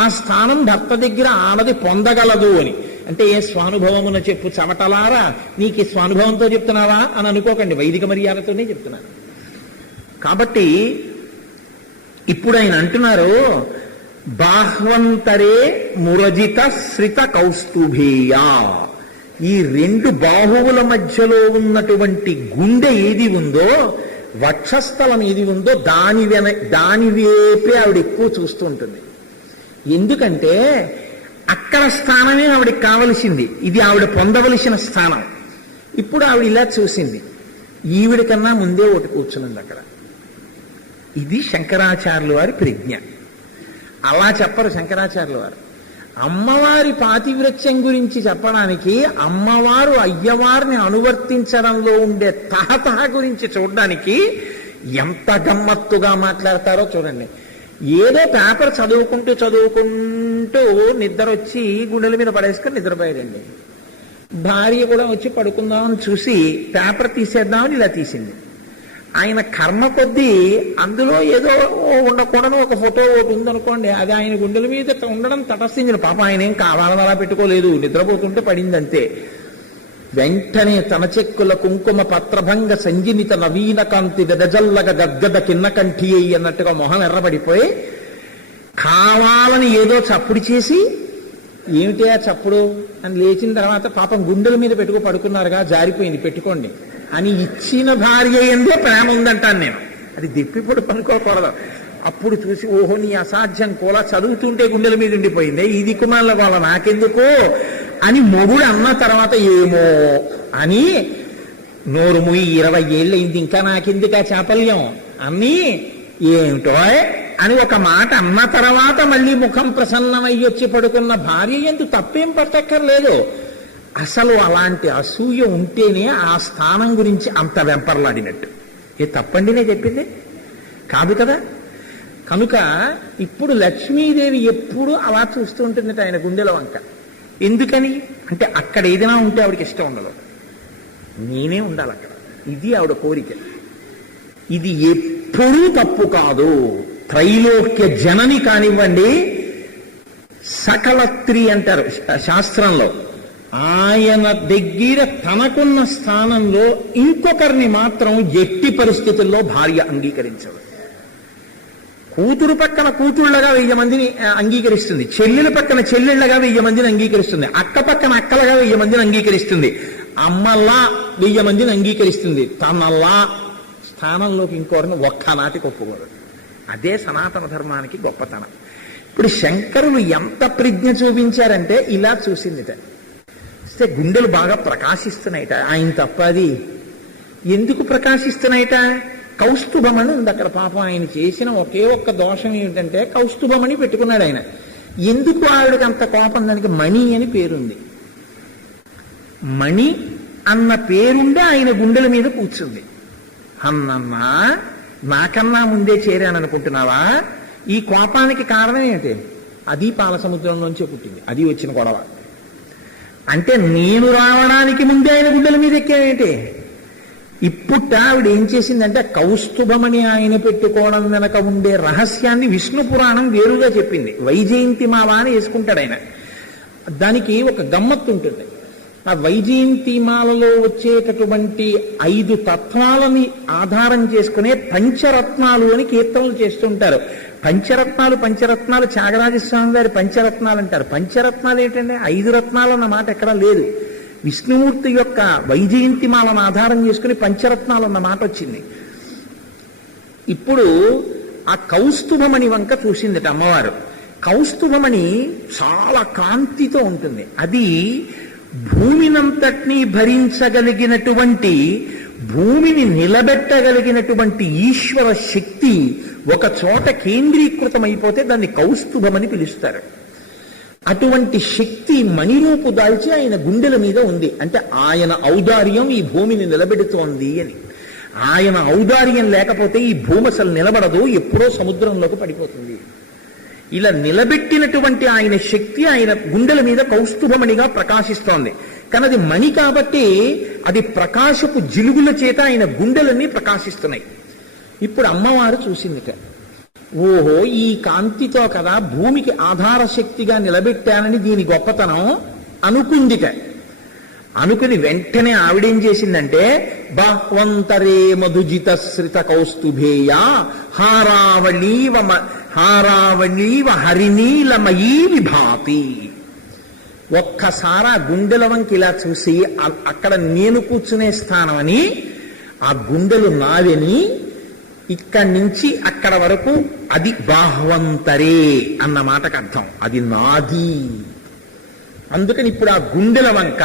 ఆ స్థానం భర్త దగ్గర ఆడది పొందగలదు అని. అంటే ఏ స్వానుభవమున చెప్పు చవటలారా, నీకు ఈ స్వానుభవంతో చెప్తున్నావా అని అనుకోకండి, వైదిక మర్యాదతోనే చెప్తున్నాను. కాబట్టి ఇప్పుడు ఆయన అంటున్నారు, బాహ్వంతరే మురజిత శ్రిత కౌస్తుభేయ. ఈ రెండు బాహువుల మధ్యలో ఉన్నటువంటి గుండె ఏది ఉందో, వక్షస్థలం ఏది ఉందో దాని వేపే ఆవిడ ఎక్కువ చూస్తూ ఉంటుంది. ఎందుకంటే అక్కడ స్థానమే ఆవిడకి కావలసింది, ఇది ఆవిడ పొందవలసిన స్థానం. ఇప్పుడు ఆవిడ ఇలా చూసింది, ఈవిడ కన్నా ముందే ఒకటి కూర్చునుంది అక్కడ. ఇది శంకరాచార్యుల వారి ప్రజ్ఞ. అలా చెప్పరు శంకరాచార్యుల వారు. అమ్మవారి పాతివ్రత్యం గురించి చెప్పడానికి, అమ్మవారు అయ్యవారిని అనువర్తించడంలో ఉండే తహతహ గురించి చూడడానికి ఎంత గమ్మత్తుగా మాట్లాడతారో చూడండి. ఏదో పేపర్ చదువుకుంటూ నిద్ర వచ్చి గుండెల మీద పడేసుకొని నిద్రపోయాడండి. భార్య కూడా వచ్చి పడుకుందామని చూసి పేపర్ తీసేద్దామని ఇలా తీసింది. ఆయన కర్మ కొద్దీ అందులో ఏదో ఉండకూడని ఒక ఫోటో ఒకటి ఉందనుకోండి, అది ఆయన గుండెల మీద ఉండడం తటస్థించిన. పాప ఆయన ఏం కావాలని అలా పెట్టుకోలేదు, నిద్రపోతుంటే పడింది అంతే. వెంటనే తన చెక్కుల కుంకుమ పత్రభంగ సంజిమిత నవీన కాంతి గజల్లగ గద్గద కిన్న కంఠి అన్నట్టుగా మొహం ఎర్రబడిపోయి, కావాలని ఏదో చప్పుడు చేసి, ఏమిటి ఆ చప్పుడు అని లేచిన తర్వాత, పాపం గుండెల మీద పెట్టుకో పడుకున్నారుగా, జారిపోయింది పెట్టుకోండి అని ఇచ్చిన భార్య ఎందే ప్రేమ ఉందంటాను నేను. అది దెప్పిపొడు పనుకోకూడదు. అప్పుడు చూసి, ఓహో నీ అసాధ్యం కూడా, చదువుతుంటే గుండెల మీద ఉండిపోయింది, ఈ దిక్కుమాల వాళ్ళ నాకెందుకు అని మొగుడు అన్న తర్వాత, ఏమో అని నోరు ముయ్యి 20 ఏళ్ళయింది ఇంకా నాకెందుకు ఆ చాపల్యం అని, ఏమిటో అని ఒక మాట అన్న తర్వాత మళ్ళీ ముఖం ప్రసన్నమయ్యి వచ్చి పడుకున్న భార్య ఎందుకు తప్పేం పట్టక్కర్లేదు. అసలు అలాంటి అసూయ ఉంటేనే ఆ స్థానం గురించి అంత వెంపర్లాడినట్టు. ఏ తప్పండినే చెప్పింది కాదు కదా. కనుక ఇప్పుడు లక్ష్మీదేవి ఎప్పుడు అలా చూస్తూ ఉంటుందట ఆయన గుండెల వంక. ఎందుకని అంటే అక్కడ ఏదైనా ఉంటే ఆవిడకి ఇష్టం ఉండదు, నేనే ఉండాలి అక్కడ. ఇది ఆవిడ కోరిక. ఇది ఎప్పుడూ తప్పు కాదు. త్రైలోక్య జనని కానివ్వండి, సకలత్రి అంటారు శాస్త్రంలో, ఆయన దగ్గర తనకున్న స్థానంలో ఇంకొకరిని మాత్రం ఎట్టి పరిస్థితుల్లో భార్య అంగీకరించదు. కూతురు పక్కన కూతుళ్ళగా 1000 మందిని అంగీకరిస్తుంది, చెల్లెల పక్కన చెల్లెళ్ళగా 1000 మందిని అంగీకరిస్తుంది, అక్క పక్కన అక్కలుగా 1000 మందిని అంగీకరిస్తుంది, అమ్మల్లా 1000 మందిని అంగీకరిస్తుంది. తనల్లా స్థానంలోకి ఇంకోరిని ఒక్కనాటికి ఒప్పుకోరు. అదే సనాతన ధర్మానికి గొప్పతనం. ఇప్పుడు శంకరులు ఎంత ప్రజ్ఞ చూపించారంటే ఇలా చూసిందిట. గుండెలు బాగా ప్రకాశిస్తున్నాయిట. ఆయన తప్పది. ఎందుకు ప్రకాశిస్తున్నాయిట? కౌస్తుభమని ఉంది అక్కడ. పాపం ఆయన చేసిన ఒకే ఒక్క దోషం ఏమిటంటే కౌస్తుభమని పెట్టుకున్నాడు ఆయన. ఎందుకు ఆవిడకి అంత కోపం? దానికి మణి అని పేరుంది. మణి అన్న పేరుండే ఆయన గుండెల మీద కూర్చుంది. అన్నమ్మా, నాకన్నా ముందే చేరాననుకుంటున్నావా? ఈ కోపానికి కారణం ఏంటి? అది పాల సముద్రంలోంచే పుట్టింది, అది వచ్చిన గొడవ. అంటే నేను రావడానికి ముందే ఆయన గుండెల మీద ఎక్కేంటి? ఇప్పుడు ఆవిడ ఏం చేసిందంటే కౌస్తుభమని ఆయన పెట్టుకోవడం వెనక ఉండే రహస్యాన్ని విష్ణు పురాణం వేరుగా చెప్పింది. వైజయంతి మాల అని వేసుకుంటాడు ఆయన. దానికి ఒక గమ్మత్తు ఉంటుంది. ఆ వైజయంతి మాలలో వచ్చేటటువంటి 5 తత్వాలని ఆధారం చేసుకునే పంచరత్నాలు అని కీర్తనలు చేస్తుంటారు. పంచరత్నాలు త్యాగరాజస్వామి వారి పంచరత్నాలు అంటారు. పంచరత్నాలు ఏంటంటే 5 రత్నాలు అన్న మాట ఎక్కడా లేదు. విష్ణుమూర్తి యొక్క వైజయంతి మాలను ఆధారం చేసుకుని పంచరత్నాలు అన్న మాట వచ్చింది. ఇప్పుడు ఆ కౌస్తుభమణి వంక చూసిందట అమ్మవారు. కౌస్తుభమణి చాలా కాంతితో ఉంటుంది. అది భూమినంతటినీ భరించగలిగినటువంటి, భూమిని నిలబెట్టగలిగినటువంటి ఈశ్వర శక్తి ఒక చోట కేంద్రీకృతమైపోతే దాన్ని కౌస్తుభమని పిలుస్తారు. అటువంటి శక్తి మణిరూపు దాల్చి ఆయన గుండెల మీద ఉంది. అంటే ఆయన ఔదార్యం ఈ భూమిని నిలబెడుతోంది అని. ఆయన ఔదార్యం లేకపోతే ఈ భూమి అసలు నిలబడదు, ఎప్పుడో సముద్రంలోకి పడిపోతుంది. ఇలా నిలబెట్టినటువంటి ఆయన శక్తి ఆయన గుండెల మీద కౌస్తుభమణిగా ప్రకాశిస్తోంది. కానీ అది మణి కాబట్టి అది ప్రకాశపు జిలుగుల చేత ఆయన గుండెలన్నీ ప్రకాశిస్తున్నాయి. ఇప్పుడు అమ్మవారు చూసిందిట, ఓహో ఈ కాంతితో కదా భూమికి ఆధార శక్తిగా నిలబెట్టానని దీని గొప్పతనం అనుకుందిట. అనుకుని వెంటనే ఆవిడేం చేసిందంటే, బాహ్వంతరే మధుజిత శ్రిత కౌస్తుభేయ హారావళీవ హరినీలమయీ విభాతి. ఒక్కసారి ఆ గుండెల వంకి ఇలా చూసి, అక్కడ నేను కూర్చునే స్థానం అని ఆ గుండెలు నావెని ఇక్కడి నుంచి అక్కడ వరకు అది బాహ్వంతరే అన్న మాటకు అర్థం, అది నాది. అందుకని ఇప్పుడు ఆ గుండెల వంక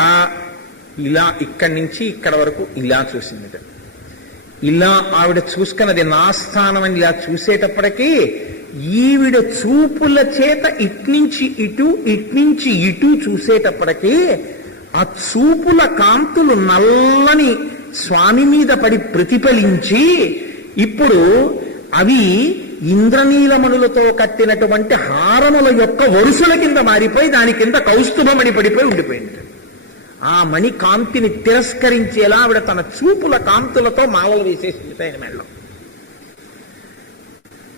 ఇలా ఇక్కడి నుంచి ఇక్కడ వరకు ఇలా చూసింది. ఇలా ఆవిడ చూసుకున్నది నా స్థానం అని ఇలా చూసేటప్పటికీ ఈవిడ చూపుల చేత ఇట్నుంచి ఇటు ఇట్నుంచి ఇటు చూసేటప్పటికీ ఆ చూపుల కాంతులు నల్లని స్వామి మీద పడి ప్రతిఫలించి ఇప్పుడు అవి ఇంద్రనీలమణులతో కట్టినటువంటి హారముల యొక్క వరుసల కింద మారిపోయి దాని కింద కౌస్తుభమణి పడిపోయి ఉండిపోయింది. ఆ మణి కాంతిని తిరస్కరించేలా ఆవిడ తన చూపుల కాంతులతో మాలలు వేసేసింది ఆయన మెళ్ళలో.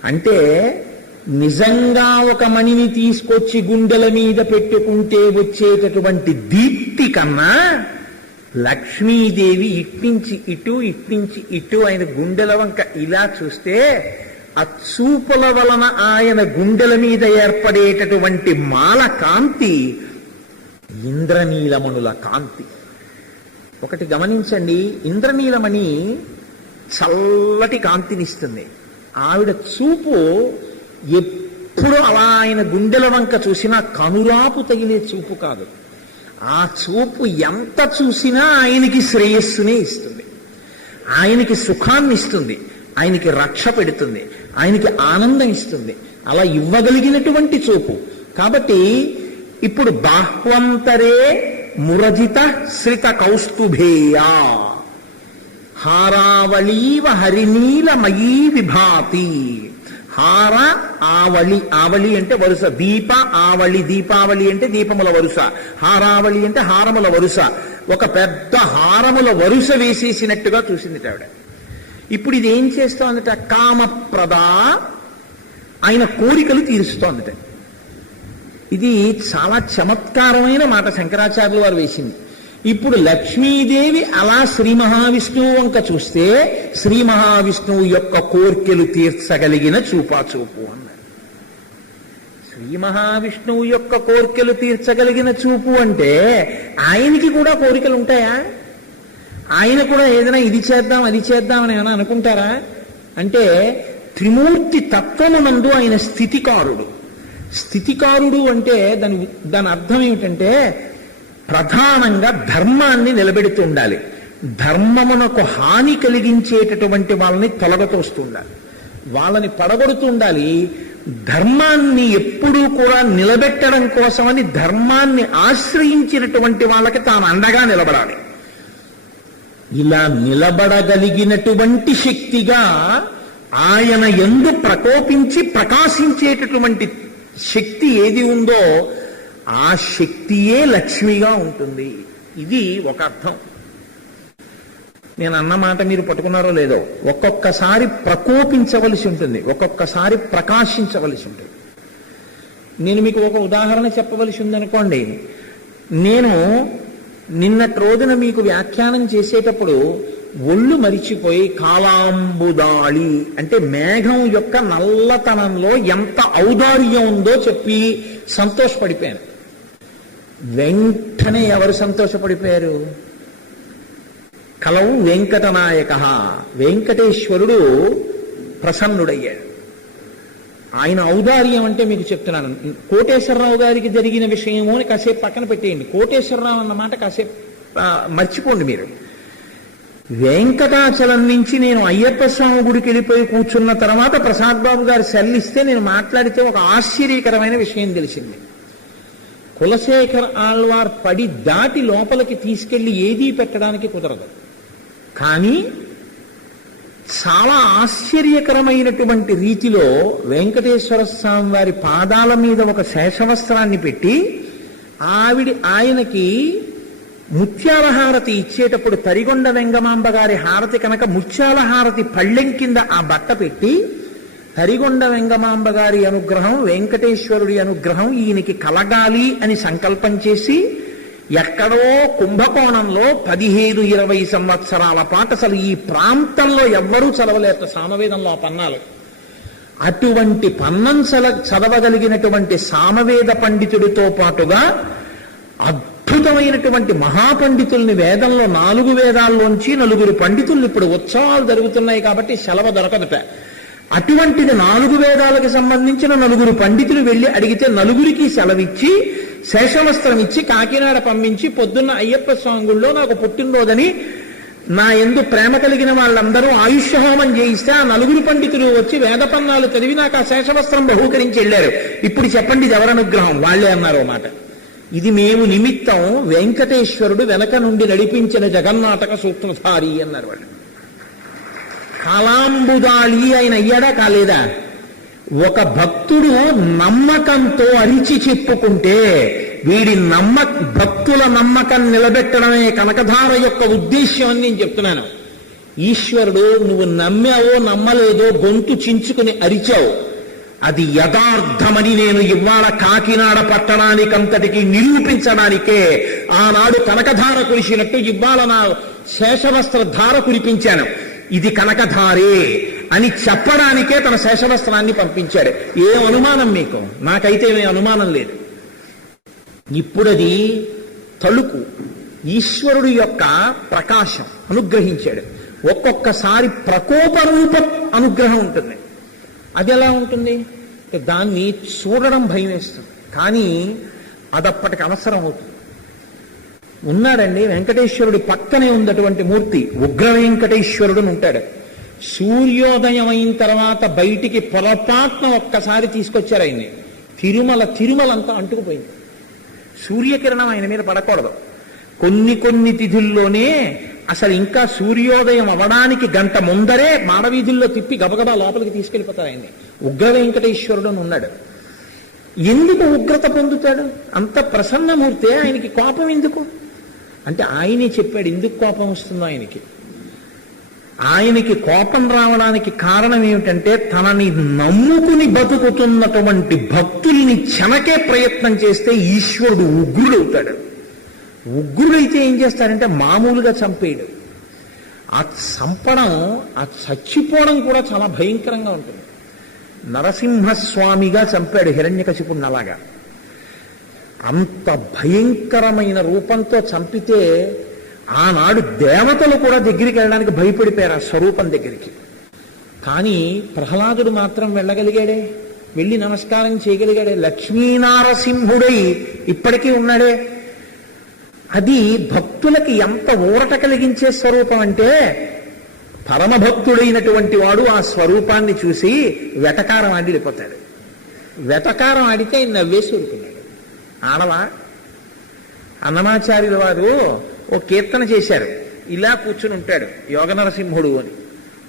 అంటే నిజంగా ఒక మణిని తీసుకొచ్చి గుండెల మీద పెట్టుకుంటే వచ్చేటటువంటి దీప్తి కన్నా లక్ష్మీదేవి ఇట్నుంచి ఇటు ఇట్నుంచి ఇటు ఆయన గుండెల వంక ఇలా చూస్తే ఆ చూపుల వలన ఆయన గుండెల మీద ఏర్పడేటటువంటి మాల కాంతి ఇంద్రనీలమణుల కాంతి. ఒకటి గమనించండి, ఇంద్రనీలమణి చల్లటి కాంతినిస్తుంది. ఆవిడ చూపు ఎప్పుడు అలా ఆయన గుండెల వంక చూసినా కనురాపు తగిలే చూపు కాదు. ఆ చూపు ఎంత చూసినా ఆయనకి శ్రేయస్సునే ఇస్తుంది, ఆయనకి సుఖాన్ని ఇస్తుంది, ఆయనకి రక్ష పెడుతుంది, ఆయనకి ఆనందం ఇస్తుంది. అలా ఇవ్వగలిగినటువంటి చూపు. కాబట్టి ఇప్పుడు బాహ్వంతరే మురజిత శ్రిత కౌస్తుభేయ హారావళీవ హరినీలమయీ విభాతి. హార ఆవళి, ఆవళి అంటే వరుస, దీప ఆవళి, దీపావళి అంటే దీపముల వరుస, హారావళి అంటే హారముల వరుస. ఒక పెద్ద హారముల వరుస వేసేసినట్టుగా చూసింది ఆవిడ. ఇప్పుడు ఇది ఏం చేస్తోందట? కామప్రద, ఆయన కోరికలు తీరుస్తోందట. ఇది చాలా చమత్కారమైన మాట శంకరాచార్యులు వారు వేసింది. ఇప్పుడు లక్ష్మీదేవి అలా శ్రీ మహావిష్ణువు వంక చూస్తే శ్రీ మహావిష్ణువు యొక్క కోర్కెలు తీర్చగలిగిన చూపాచూపు అన్నారు. శ్రీ మహావిష్ణువు యొక్క కోర్కెలు తీర్చగలిగిన చూపు అంటే ఆయనకి కూడా కోరికలు ఉంటాయా? ఆయన కూడా ఏదైనా ఇది చేద్దాం అది చేద్దామని ఏమైనా అనుకుంటారా? అంటే త్రిమూర్తి తత్వమునందు ఆయన స్థితికారుడు. స్థితికారుడు అంటే దాని అర్థం ఏమిటంటే ప్రధానంగా ధర్మాన్ని నిలబెడుతూ ఉండాలి, ధర్మమునకు హాని కలిగించేటటువంటి వాళ్ళని తొలగతోస్తూ ఉండాలి, వాళ్ళని పడగొడుతూ ఉండాలి. ధర్మాన్ని ఎప్పుడూ కూడా నిలబెట్టడం కోసమని ధర్మాన్ని ఆశ్రయించినటువంటి వాళ్ళకి తాను అండగా నిలబడాలి. ఇలా నిలబడగలిగినటువంటి శక్తిగా ఆయన యందు ప్రకోపించి ప్రకాశించేటటువంటి శక్తి ఏది ఉందో ఆ శక్తియే లక్ష్మిగా ఉంటుంది. ఇది ఒక అర్థం. నేను అన్నమాట మీరు పట్టుకున్నారో లేదో, ఒక్కొక్కసారి ప్రకోపించవలసి ఉంటుంది, ఒక్కొక్కసారి ప్రకాశించవలసి ఉంటుంది. నేను మీకు ఒక ఉదాహరణ చెప్పవలసి ఉందనుకోండి. నేను నిన్నటి రోజున మీకు వ్యాఖ్యానం చేసేటప్పుడు ఒళ్ళు మరిచిపోయి కాలాంబుదాళి అంటే మేఘం యొక్క నల్లతనంలో ఎంత ఔదార్యం ఉందో చెప్పి సంతోషపడిపోయాను. వెంటనే ఎవరు సంతోషపడిపోయారు? కలవు వెంకటనాయక, వెంకటేశ్వరుడు ప్రసన్నుడయ్యాడు. ఆయన ఔదార్యం అంటే మీకు చెప్తున్నాను. కోటేశ్వరరావు గారికి జరిగిన విషయము అని కాసేపు పక్కన పెట్టేయండి. కోటేశ్వరరావు అన్న మాట కాసేపు మర్చిపోండి మీరు. వెంకటాచలం నుంచి నేను అయ్యప్ప స్వామి గుడికి వెళ్ళిపోయి కూర్చున్న తర్వాత ప్రసాద్ బాబు గారు సెల్లిస్తే నేను మాట్లాడితే ఒక ఆశ్చర్యకరమైన విషయం తెలిసింది. కులశేఖర్ ఆళ్వార్ పడి దాటి లోపలికి తీసుకెళ్లి ఏదీ పెట్టడానికి కుదరదు. కానీ చాలా ఆశ్చర్యకరమైనటువంటి రీతిలో వెంకటేశ్వర స్వామి వారి పాదాల మీద ఒక శేషవస్త్రాన్ని పెట్టి ఆయనకి ముత్యాల హారతి ఇచ్చేటప్పుడు తరిగొండ వెంగమాంబ గారి హారతి కనుక ముత్యాల హారతి పళ్ళెం కింద ఆ బట్ట పెట్టి తరిగొండ వెంగమాంబ గారి అనుగ్రహం, వెంకటేశ్వరుడి అనుగ్రహం ఈయనకి కలగాలి అని సంకల్పం చేసి ఎక్కడో కుంభకోణంలో 15-20 సంవత్సరాల పాటు అసలు ఈ ప్రాంతంలో ఎవ్వరూ చదవలేరు సామవేదంలో ఆ పన్నాలు. అటువంటి పన్నం చదవగలిగినటువంటి సామవేద పండితుడితో పాటుగా అద్భుతమైనటువంటి మహాపండితుల్ని వేదంలో 4 వేదాల్లోంచి 4 పండితుల్ని ఇప్పుడు ఉత్సవాలు జరుగుతున్నాయి కాబట్టి సెలవు దొరకదుట. అటువంటిది 4 వేదాలకు సంబంధించిన 4 పండితులు వెళ్ళి అడిగితే 4కి సెలవిచ్చి శేషవస్త్రం ఇచ్చి కాకినాడ పంపించి పొద్దున్న అయ్యప్ప స్వామి గుళ్ళో నాకు పుట్టినరోజని నా యందు ప్రేమ కలిగిన వాళ్ళందరూ ఆయుష్య హోమం చేయిస్తే ఆ 4 పండితులు వచ్చి వేద పన్నాలు చదివి నాకు ఆ శేషవస్త్రం బహూకరించి వెళ్ళారు. ఇప్పుడు చెప్పండి ఇది ఎవరనుగ్రహం? వాళ్లే అన్నారు మాట. ఇది మేము నిమిత్తం వెంకటేశ్వరుడు వెనక నుండి నడిపించిన జగన్నాటక సూత్రధారి అన్నారు వాళ్ళు. కాలాంబుదాళి ఆయన అయ్యాడా కాలేదా? ఒక భక్తుడు నమ్మకంతో అరిచి చెప్పుకుంటే వీడి భక్తుల నమ్మకం నిలబెట్టడమే కనకధార యొక్క ఉద్దేశ్యం అని నేను చెప్తున్నాను. ఈశ్వరుడు నువ్వు నమ్మావో నమ్మలేదో గొంతు చించుకుని అరిచావు, అది యథార్థమని నేను ఇవాళ కాకినాడ పట్టణానికంతటికి నిరూపించడానికే ఆనాడు కనకధార కురిసినట్టు ఇవాళ నా శేషవస్త్ర ధార కురిపించాను. ఇది కనకధారే అని చెప్పడానికే తన శేషవస్త్రాన్ని పంపించాడు. ఏం అనుమానం మీకు? నాకైతే ఏమీ అనుమానం లేదు. ఇప్పుడది తలుపు ఈశ్వరుడు యొక్క ప్రకాశం అనుగ్రహించాడు. ఒక్కొక్కసారి ప్రకోప రూప అనుగ్రహం ఉంటుంది. అది ఎలా ఉంటుంది? దాన్ని చూడడం భయం వేస్తుంది, కానీ అదప్పటికి అవసరం అవుతుంది. ఉన్నాడండి వెంకటేశ్వరుడి పక్కనే ఉన్నటువంటి మూర్తి ఉగ్ర వెంకటేశ్వరుడు ఉంటాడు. సూర్యోదయం అయిన తర్వాత బయటికి పొరపాటున ఒక్కసారి తీసుకొచ్చారు ఆయన్ని. తిరుమలంతా అంటుకుపోయింది. సూర్యకిరణం ఆయన మీద పడకూడదు. కొన్ని తిథుల్లోనే అసలు ఇంకా సూర్యోదయం అవ్వడానికి గంట ముందరే మాడవీధుల్లో తిప్పి గబగబా లోపలికి తీసుకెళ్లిపోతారు ఆయన్ని. ఉగ్ర వెంకటేశ్వరుడు అని ఉన్నాడు. ఎందుకు ఉగ్రత పొందుతాడు? అంత ప్రసన్నమూర్తే, ఆయనకి కోపం ఎందుకు అంటే ఆయనే చెప్పాడు ఎందుకు కోపం వస్తుందో ఆయనకి. ఆయనకి కోపం రావడానికి కారణం ఏమిటంటే తనని నమ్ముకుని బతుకుతున్నటువంటి భక్తుల్ని చెనకే ప్రయత్నం చేస్తే ఈశ్వరుడు ఉగ్రుడవుతాడు. ఉగ్రుడైతే ఏం చేస్తాడంటే మామూలుగా చంపేయడు. ఆ చంపడం, ఆ చచ్చిపోవడం కూడా చాలా భయంకరంగా ఉంటుంది. నరసింహస్వామిగా చంపాడు హిరణ్యకశిపుణ్ణి. అలాగా అంత భయంకరమైన రూపంతో చంపితే ఆనాడు దేవతలు కూడా దగ్గరికి వెళ్ళడానికి భయపడిపోయారు ఆ స్వరూపం దగ్గరికి. కానీ ప్రహ్లాదుడు మాత్రం వెళ్ళగలిగాడే, వెళ్ళి నమస్కారం చేయగలిగాడే. లక్ష్మీనారసింహుడై ఇప్పటికీ ఉన్నాడే. అది భక్తులకి ఎంత ఊరట కలిగించే స్వరూపం అంటే పరమభక్తుడైనటువంటి వాడు ఆ స్వరూపాన్ని చూసి వెటకారం ఆడి వెళ్ళిపోతాడు. వెటకారం ఆడితే ఆయన నవ్వేసి ఊరుకున్నాడు. ఆడవా అన్నమాచార్యుల వారు ఓ కీర్తన చేశారు. ఇలా కూర్చుని ఉంటాడు యోగ నరసింహుడు అని.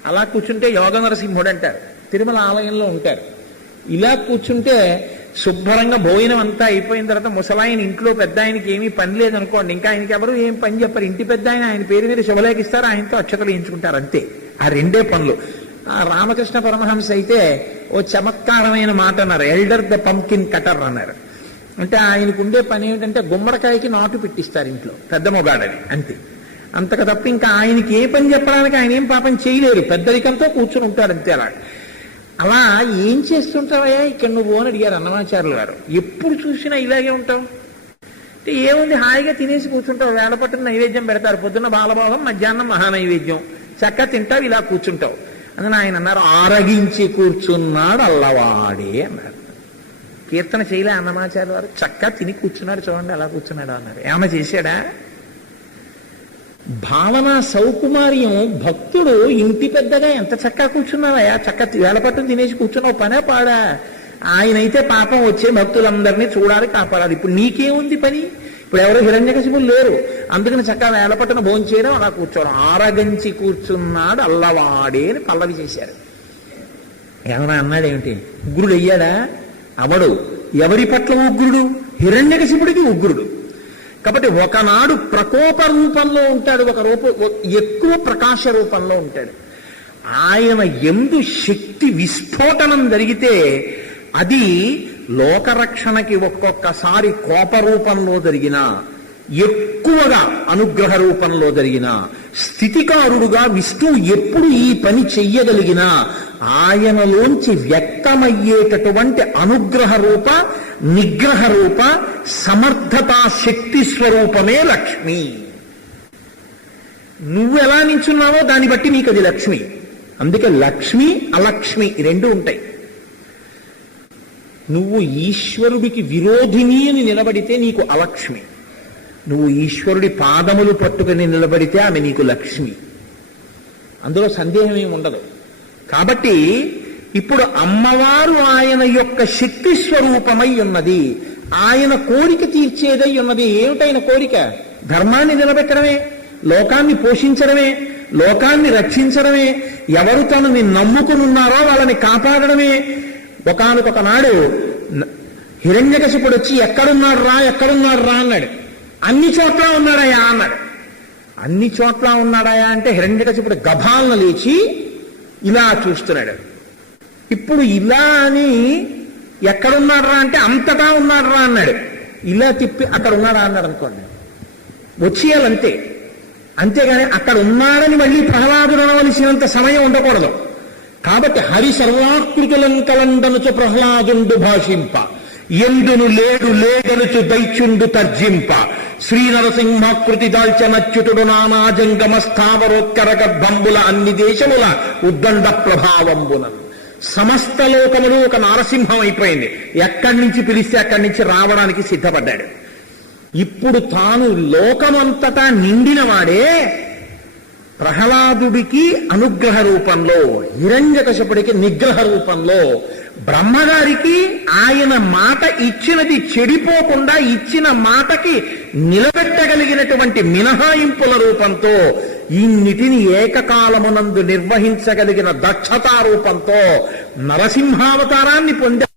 అలా కూర్చుంటే యోగ నరసింహుడు అంటారు. తిరుమల ఆలయంలో ఉంటారు. ఇలా కూర్చుంటే శుభ్రంగా భోజనం అంతా అయిపోయిన తర్వాత ముసలాయన ఇంట్లో పెద్ద ఆయనకి ఏమీ పని లేదనుకోండి, ఇంకా ఆయనకి ఎవరు ఏం పని చెప్పారు. ఇంటి పెద్ద ఆయన పేరు మీద శుభలేఖిస్తారు, ఆయనతో అక్షతలు వేయించుకుంటారు, అంతే. ఆ 2 పనులు. ఆ రామకృష్ణ పరమహంస అయితే ఓ చమత్కారమైన మాట అన్నారు, ఎల్డర్ ద పంకిన్ కటర్ అన్నారు. అంటే ఆయనకు ఉండే పని ఏమిటంటే గుమ్మడికాయకి నాటు పెట్టిస్తారు ఇంట్లో, పెద్ద మొగాడని, అంతే. అంతకు తప్ప ఇంకా ఆయనకి ఏ పని చెప్పడానికి ఆయన ఏం పాపం చేయలేరు, పెద్దరికంతో కూర్చుని ఉంటాడు అంతే. అలా ఏం చేస్తుంటావయ్యా ఇక్కడ నువ్వు అని అడిగారు అన్నమాచార్యులు గారు. ఎప్పుడు చూసినా ఇలాగే ఉంటావు అంటే ఏముంది, హాయిగా తినేసి కూర్చుంటావు. వేళ పట్టున నైవేద్యం పెడతారు, పొద్దున్న బాలభోగం, మధ్యాహ్నం మహానైవేద్యం, చక్కగా తింటావు, ఇలా కూర్చుంటావు అని ఆయన అన్నారు. ఆరగించి కూర్చున్నాడు అల్లవాడే అన్నారు. కీర్తన చేయలే అన్నమాచార్య వారు, చక్కగా తిని కూర్చున్నాడు, చూడండి ఎలా కూర్చున్నాడు అన్నారు. ఏమన్నా చేశాడా? భావన సౌకుమార్యం. భక్తుడు ఇంటి పెద్దగా ఎంత చక్కగా కూర్చున్నావా, చక్క వేళపట్టును తినేసి కూర్చున్నావు, పనే పాడా? ఆయనైతే పాపం వచ్చే భక్తులందరినీ చూడాలి, కాపాడాలి. ఇప్పుడు నీకేముంది పని? ఇప్పుడు ఎవరు హిరణ్యకశిపులు లేరు, అందుకని చక్కగా వేళపట్టున భోజనం చేయడం, అలా కూర్చోవడం. ఆరగంచి కూర్చున్నాడు అల్లవాడే అని పల్లవి చేశారు. ఏమన్నా అన్నాడేమిటి? ఉగ్రుడు అయ్యాడా? అవడు. ఎవరి పట్ల ఉగ్రుడు? హిరణ్యకశిపుడికి ఉగ్రుడు. కాబట్టి ఒకనాడు ప్రకోప రూపంలో ఉంటాడు, ఎక్కువ ప్రకాశ రూపంలో ఉంటాడు. ఆయన యందు శక్తి విస్ఫోటనం జరిగితే అది లోకరక్షణకి ఒక్కొక్కసారి కోప రూపంలో జరిగినా, ఎక్కువగా అనుగ్రహ రూపంలో జరిగిన స్థితికారుడుగా విష్ణువు ఎప్పుడు ఈ పని చెయ్యగలిగినా ఆయనలోంచి వ్యక్తమయ్యేటటువంటి అనుగ్రహ రూప నిగ్రహ రూప సమర్థతా శక్తి స్వరూపమే లక్ష్మి. నువ్వు ఎలా నించున్నావో దాన్ని బట్టి నీకు అది లక్ష్మి. అందుకే లక్ష్మి అలక్ష్మి రెండు ఉంటాయి. నువ్వు ఈశ్వరుడికి విరోధిని అని నిలబడితే నీకు అలక్ష్మి, నువ్వు ఈశ్వరుడి పాదములు పట్టుకుని నిలబడితే ఆమె నీకు లక్ష్మి. అందులో సందేహం ఏమి ఉండదు. కాబట్టి ఇప్పుడు అమ్మవారు ఆయన యొక్క శక్తి స్వరూపమై ఉన్నది, ఆయన కోరిక తీర్చేదై ఉన్నది. ఏమిటైన కోరిక? ధర్మాన్ని నిలబెట్టడమే, లోకాన్ని పోషించడమే, లోకాన్ని రక్షించడమే, ఎవరు తనని నమ్ముకుని ఉన్నారో వాళ్ళని కాపాడడమే. ఒకానొక నాడు హిరణ్యకశిపుడు వచ్చి ఎక్కడున్నాడు రా అన్నాడు. అన్ని చోట్ల ఉన్నాడయా అన్నాడు. అన్ని చోట్ల ఉన్నాడయా అంటే హిరణ్యకశిపుడు గభాలను లేచి ఇలా చూస్తున్నాడు. ఇప్పుడు ఇలా అని ఎక్కడున్నాడు రా అంటే అంతటా ఉన్నాడు రా అన్నాడు. ఇలా తిప్పి అక్కడ ఉన్నాడా అన్నాడు అనుకోండి, వచ్చేయాలంతే. అంతేగాని అక్కడ ఉన్నాడని మళ్ళీ ప్రహ్లాదుడు అనవలసినంత సమయం ఉండకూడదు. కాబట్టి హరి సర్వాకృతులం కలండనుచు ప్రహ్లాదుండు భాషింప, ఎందును లేడు లేదనుచు దైత్యుండు తర్జింప, శ్రీ నరసింహాకృతి దాల్చనచ్యుతుడు నానాజంగమ స్థావరోత్కర గర్భంబుల అన్ని దేశముల ఉద్దండ ప్రభావంబున. సమస్త లోకములు ఒక నారసింహం అయిపోయింది. ఎక్కడి నుంచి పిలిస్తే అక్కడి నుంచి రావడానికి సిద్ధపడ్డాడు. ఇప్పుడు తాను లోకమంతటా నిండిన వాడే ప్రహ్లాదుడికి అనుగ్రహ రూపంలో, హిరణ్యకశపుడికి నిగ్రహ రూపంలో, బ్రహ్మగారికి ఆయన మాట ఇచ్చినది చెడిపోకుండా ఇచ్చిన మాటకి నిలబెట్టగలిగినటువంటి మినహాయింపుల రూపంతో, ఇన్నిటిని ఏకకాలమునందు నిర్వహించగలిగిన దక్షతా రూపంతో నరసింహావతారాన్ని పొందారు.